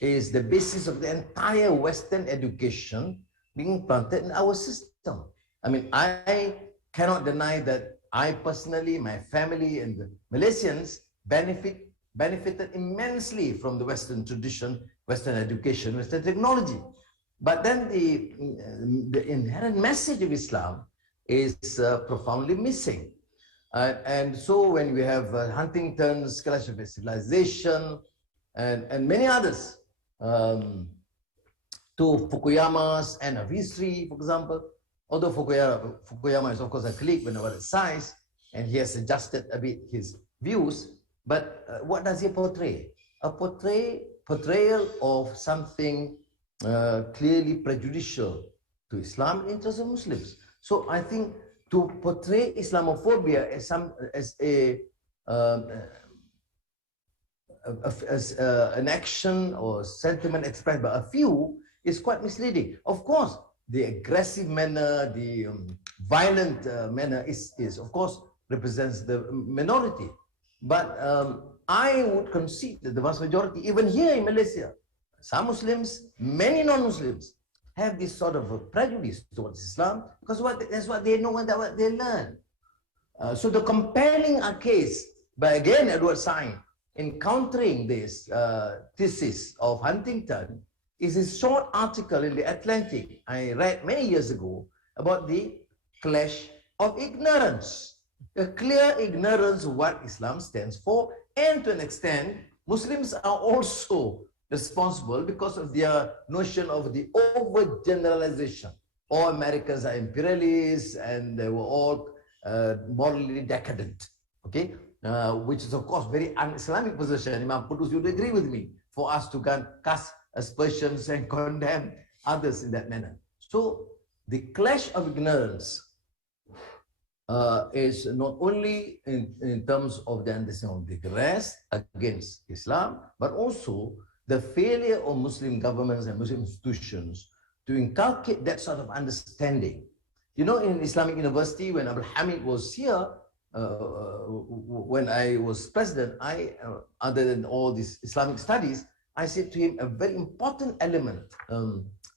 is the basis of the entire Western education being planted in our system. I mean, I cannot deny that I personally, my family, and the Malaysians benefited immensely from the Western tradition, Western education, Western technology. But then the inherent message of Islam is profoundly missing. And so when we have Huntington's Clash of Civilization and many others, to Fukuyama's End of History, for example, although Fukuyama is of course a colleague when about his size, and he has adjusted a bit his views, but what does he portray? A portrayal of something clearly prejudicial to Islam in interest of Muslims. So I think to portray Islamophobia as an action or sentiment expressed by a few is quite misleading. Of course, the aggressive manner, the violent manner is of course represents the minority. But I would concede that the vast majority, even here in Malaysia, some Muslims, many non-Muslims, have this sort of a prejudice towards Islam because that's what they know and that's what they learn. So the compelling case by, again, Edward Said, in countering this thesis of Huntington is a short article in the Atlantic I read many years ago about the clash of ignorance. A clear ignorance of what Islam stands for, and to an extent, Muslims are also responsible because of their notion of the overgeneralization. All Americans are imperialists and they were all morally decadent, okay? Which is of course very un-Islamic position. Imam Qudus, you would agree with me, for us to cast aspersions and condemn others in that manner. So the clash of ignorance is not only in terms of the understanding of the rest against Islam, but also the failure of Muslim governments and Muslim institutions to inculcate that sort of understanding. You know, in Islamic University, when Abdul Hamid was here, when I was president, other than all these Islamic studies, I said to him, a very important element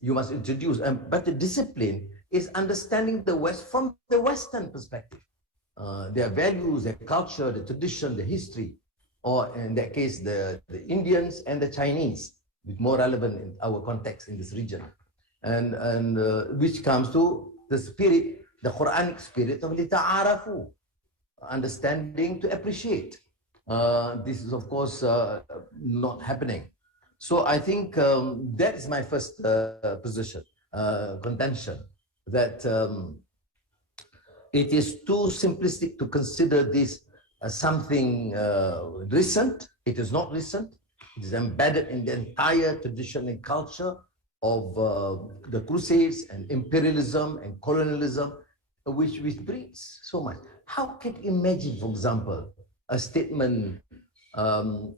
you must introduce, and better discipline, is understanding the West from the Western perspective. Their values, their culture, the tradition, the history, or in that case, the Indians and the Chinese, which more relevant in our context in this region. And which comes to the spirit, the Quranic spirit of lita'arafu, understanding to appreciate. This is of course not happening. So I think that is my first position, contention, that it is too simplistic to consider this as something recent. It is not recent. It is embedded in the entire tradition and culture of the Crusades and imperialism and colonialism, which breeds so much. How can you imagine, for example, a statement,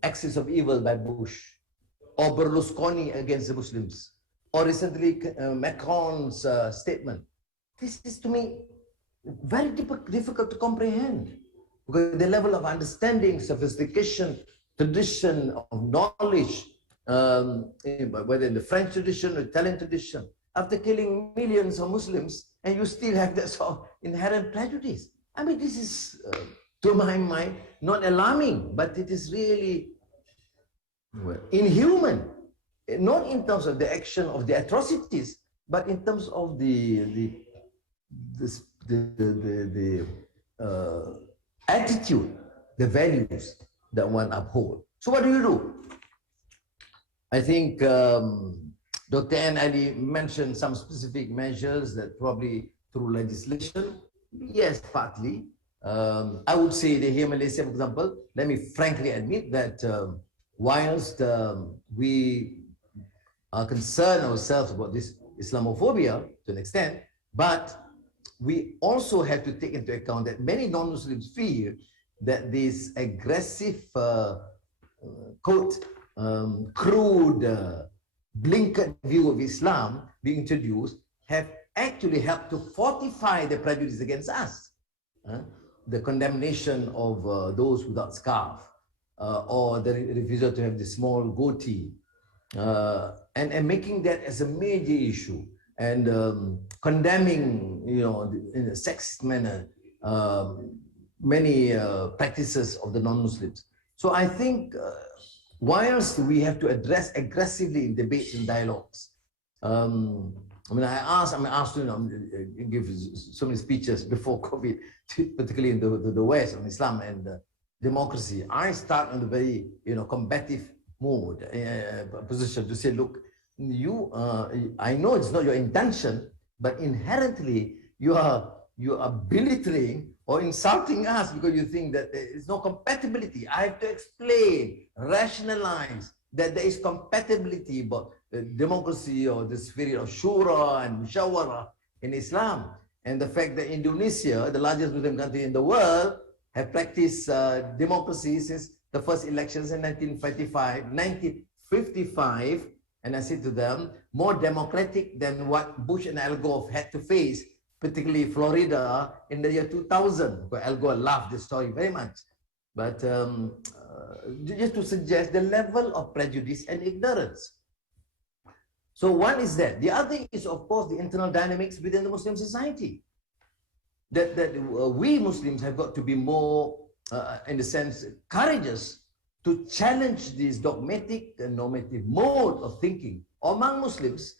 Axis of Evil by Bush, or Berlusconi against the Muslims, or recently Macron's statement? This is, to me, very difficult to comprehend, because the level of understanding, sophistication, tradition of knowledge, whether in the French tradition or Italian tradition, after killing millions of Muslims, and you still have that sort of inherent prejudice. I mean, this is, to my mind, not alarming, but it is really inhuman, not in terms of the action of the atrocities, but in terms of the attitude, the values that one uphold. So what do? I think Dr. N. Ali mentioned some specific measures that probably through legislation. Yes, partly. I would say that here in Malaysia, for example, let me frankly admit that whilst we are concerned ourselves about this Islamophobia to an extent, but we also have to take into account that many non-Muslims feel that this aggressive, quote, crude, blinkered view of Islam being introduced have actually helped to fortify the prejudice against us. The condemnation of those without scarf, or the refusal to have the small goatee, and making that as a major issue, and condemning, in a sexist manner, many practices of the non-Muslims. So I think whilst we have to address aggressively in debates and dialogues, I'm asked to give so many speeches before COVID, particularly in the West on Islam and democracy. I start on the very combative mode, position to say, look, I know it's not your intention, but inherently you are belittling or insulting us because you think that there is no compatibility. I have to explain, rationalize that there is compatibility about democracy or the spirit of shura and mushawara in Islam, and the fact that Indonesia, the largest Muslim country in the world, have practiced democracy since the first elections in 1955, and I said to them, more democratic than what Bush and Al Gore had to face, particularly Florida in the year 2000, where Al Gore loved this story very much. But just to suggest the level of prejudice and ignorance. So one is that. The other thing is, of course, the internal dynamics within the Muslim society. That we Muslims have got to be more, in a sense, courageous to challenge this dogmatic and normative mode of thinking among Muslims,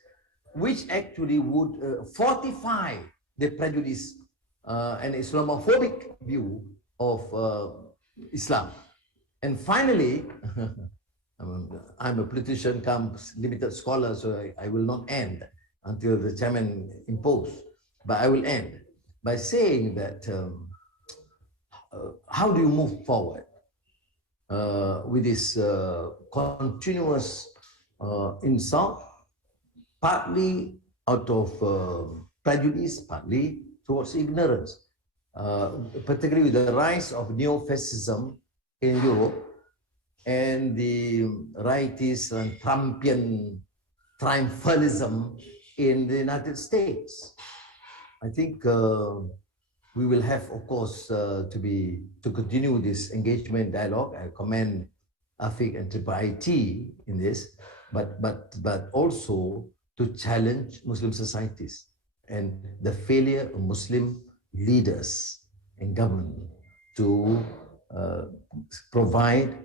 which actually would fortify the prejudice and Islamophobic view of Islam. And finally, I'm a politician come limited scholar, so I will not end until the chairman imposed, but I will end by saying that how do you move forward with this continuous insult, partly out of prejudice, partly towards ignorance, particularly with the rise of neo-fascism in Europe and the rightist and Trumpian triumphalism in the United States. I think we will have, of course, to continue this engagement dialogue. I commend AFIC and IIIT in this, but also to challenge Muslim societies and the failure of Muslim leaders and government to provide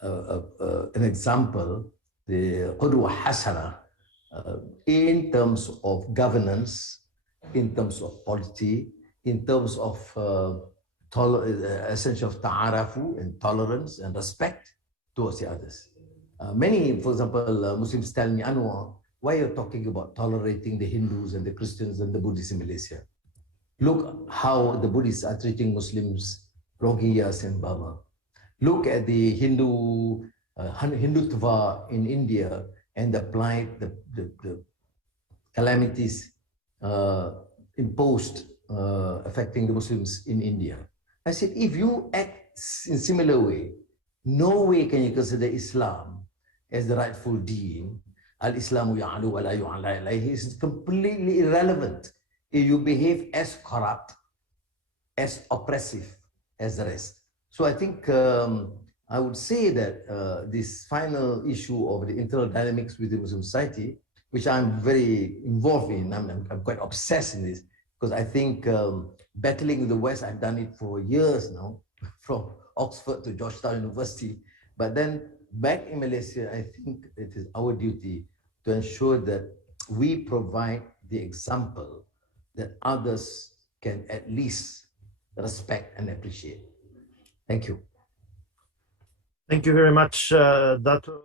an example, the Qudwa Hasana, in terms of governance, in terms of polity, in terms of essential of ta'arafu and tolerance and respect towards the others. Many, for example, Muslims tell me, Anwar, why are you talking about tolerating the Hindus and the Christians and the Buddhists in Malaysia? Look how the Buddhists are treating Muslims, Rohingyas in Burma. Look at the Hindutva in India and the plight, the calamities imposed affecting the Muslims in India. I said, if you act in similar way, no way can you consider Islam as the rightful deen. Al-Islamu ya'alu wa la yu'ala ilayhi is completely irrelevant if you behave as corrupt, as oppressive as the rest. So I think I would say that this final issue of the internal dynamics within Muslim society, which I'm very involved in, I'm quite obsessed in this, because I think battling with the West, I've done it for years now, from Oxford to Georgetown University. But then back in Malaysia, I think it is our duty to ensure that we provide the example that others can at least respect and appreciate. Thank you. Thank you very much, Datuk.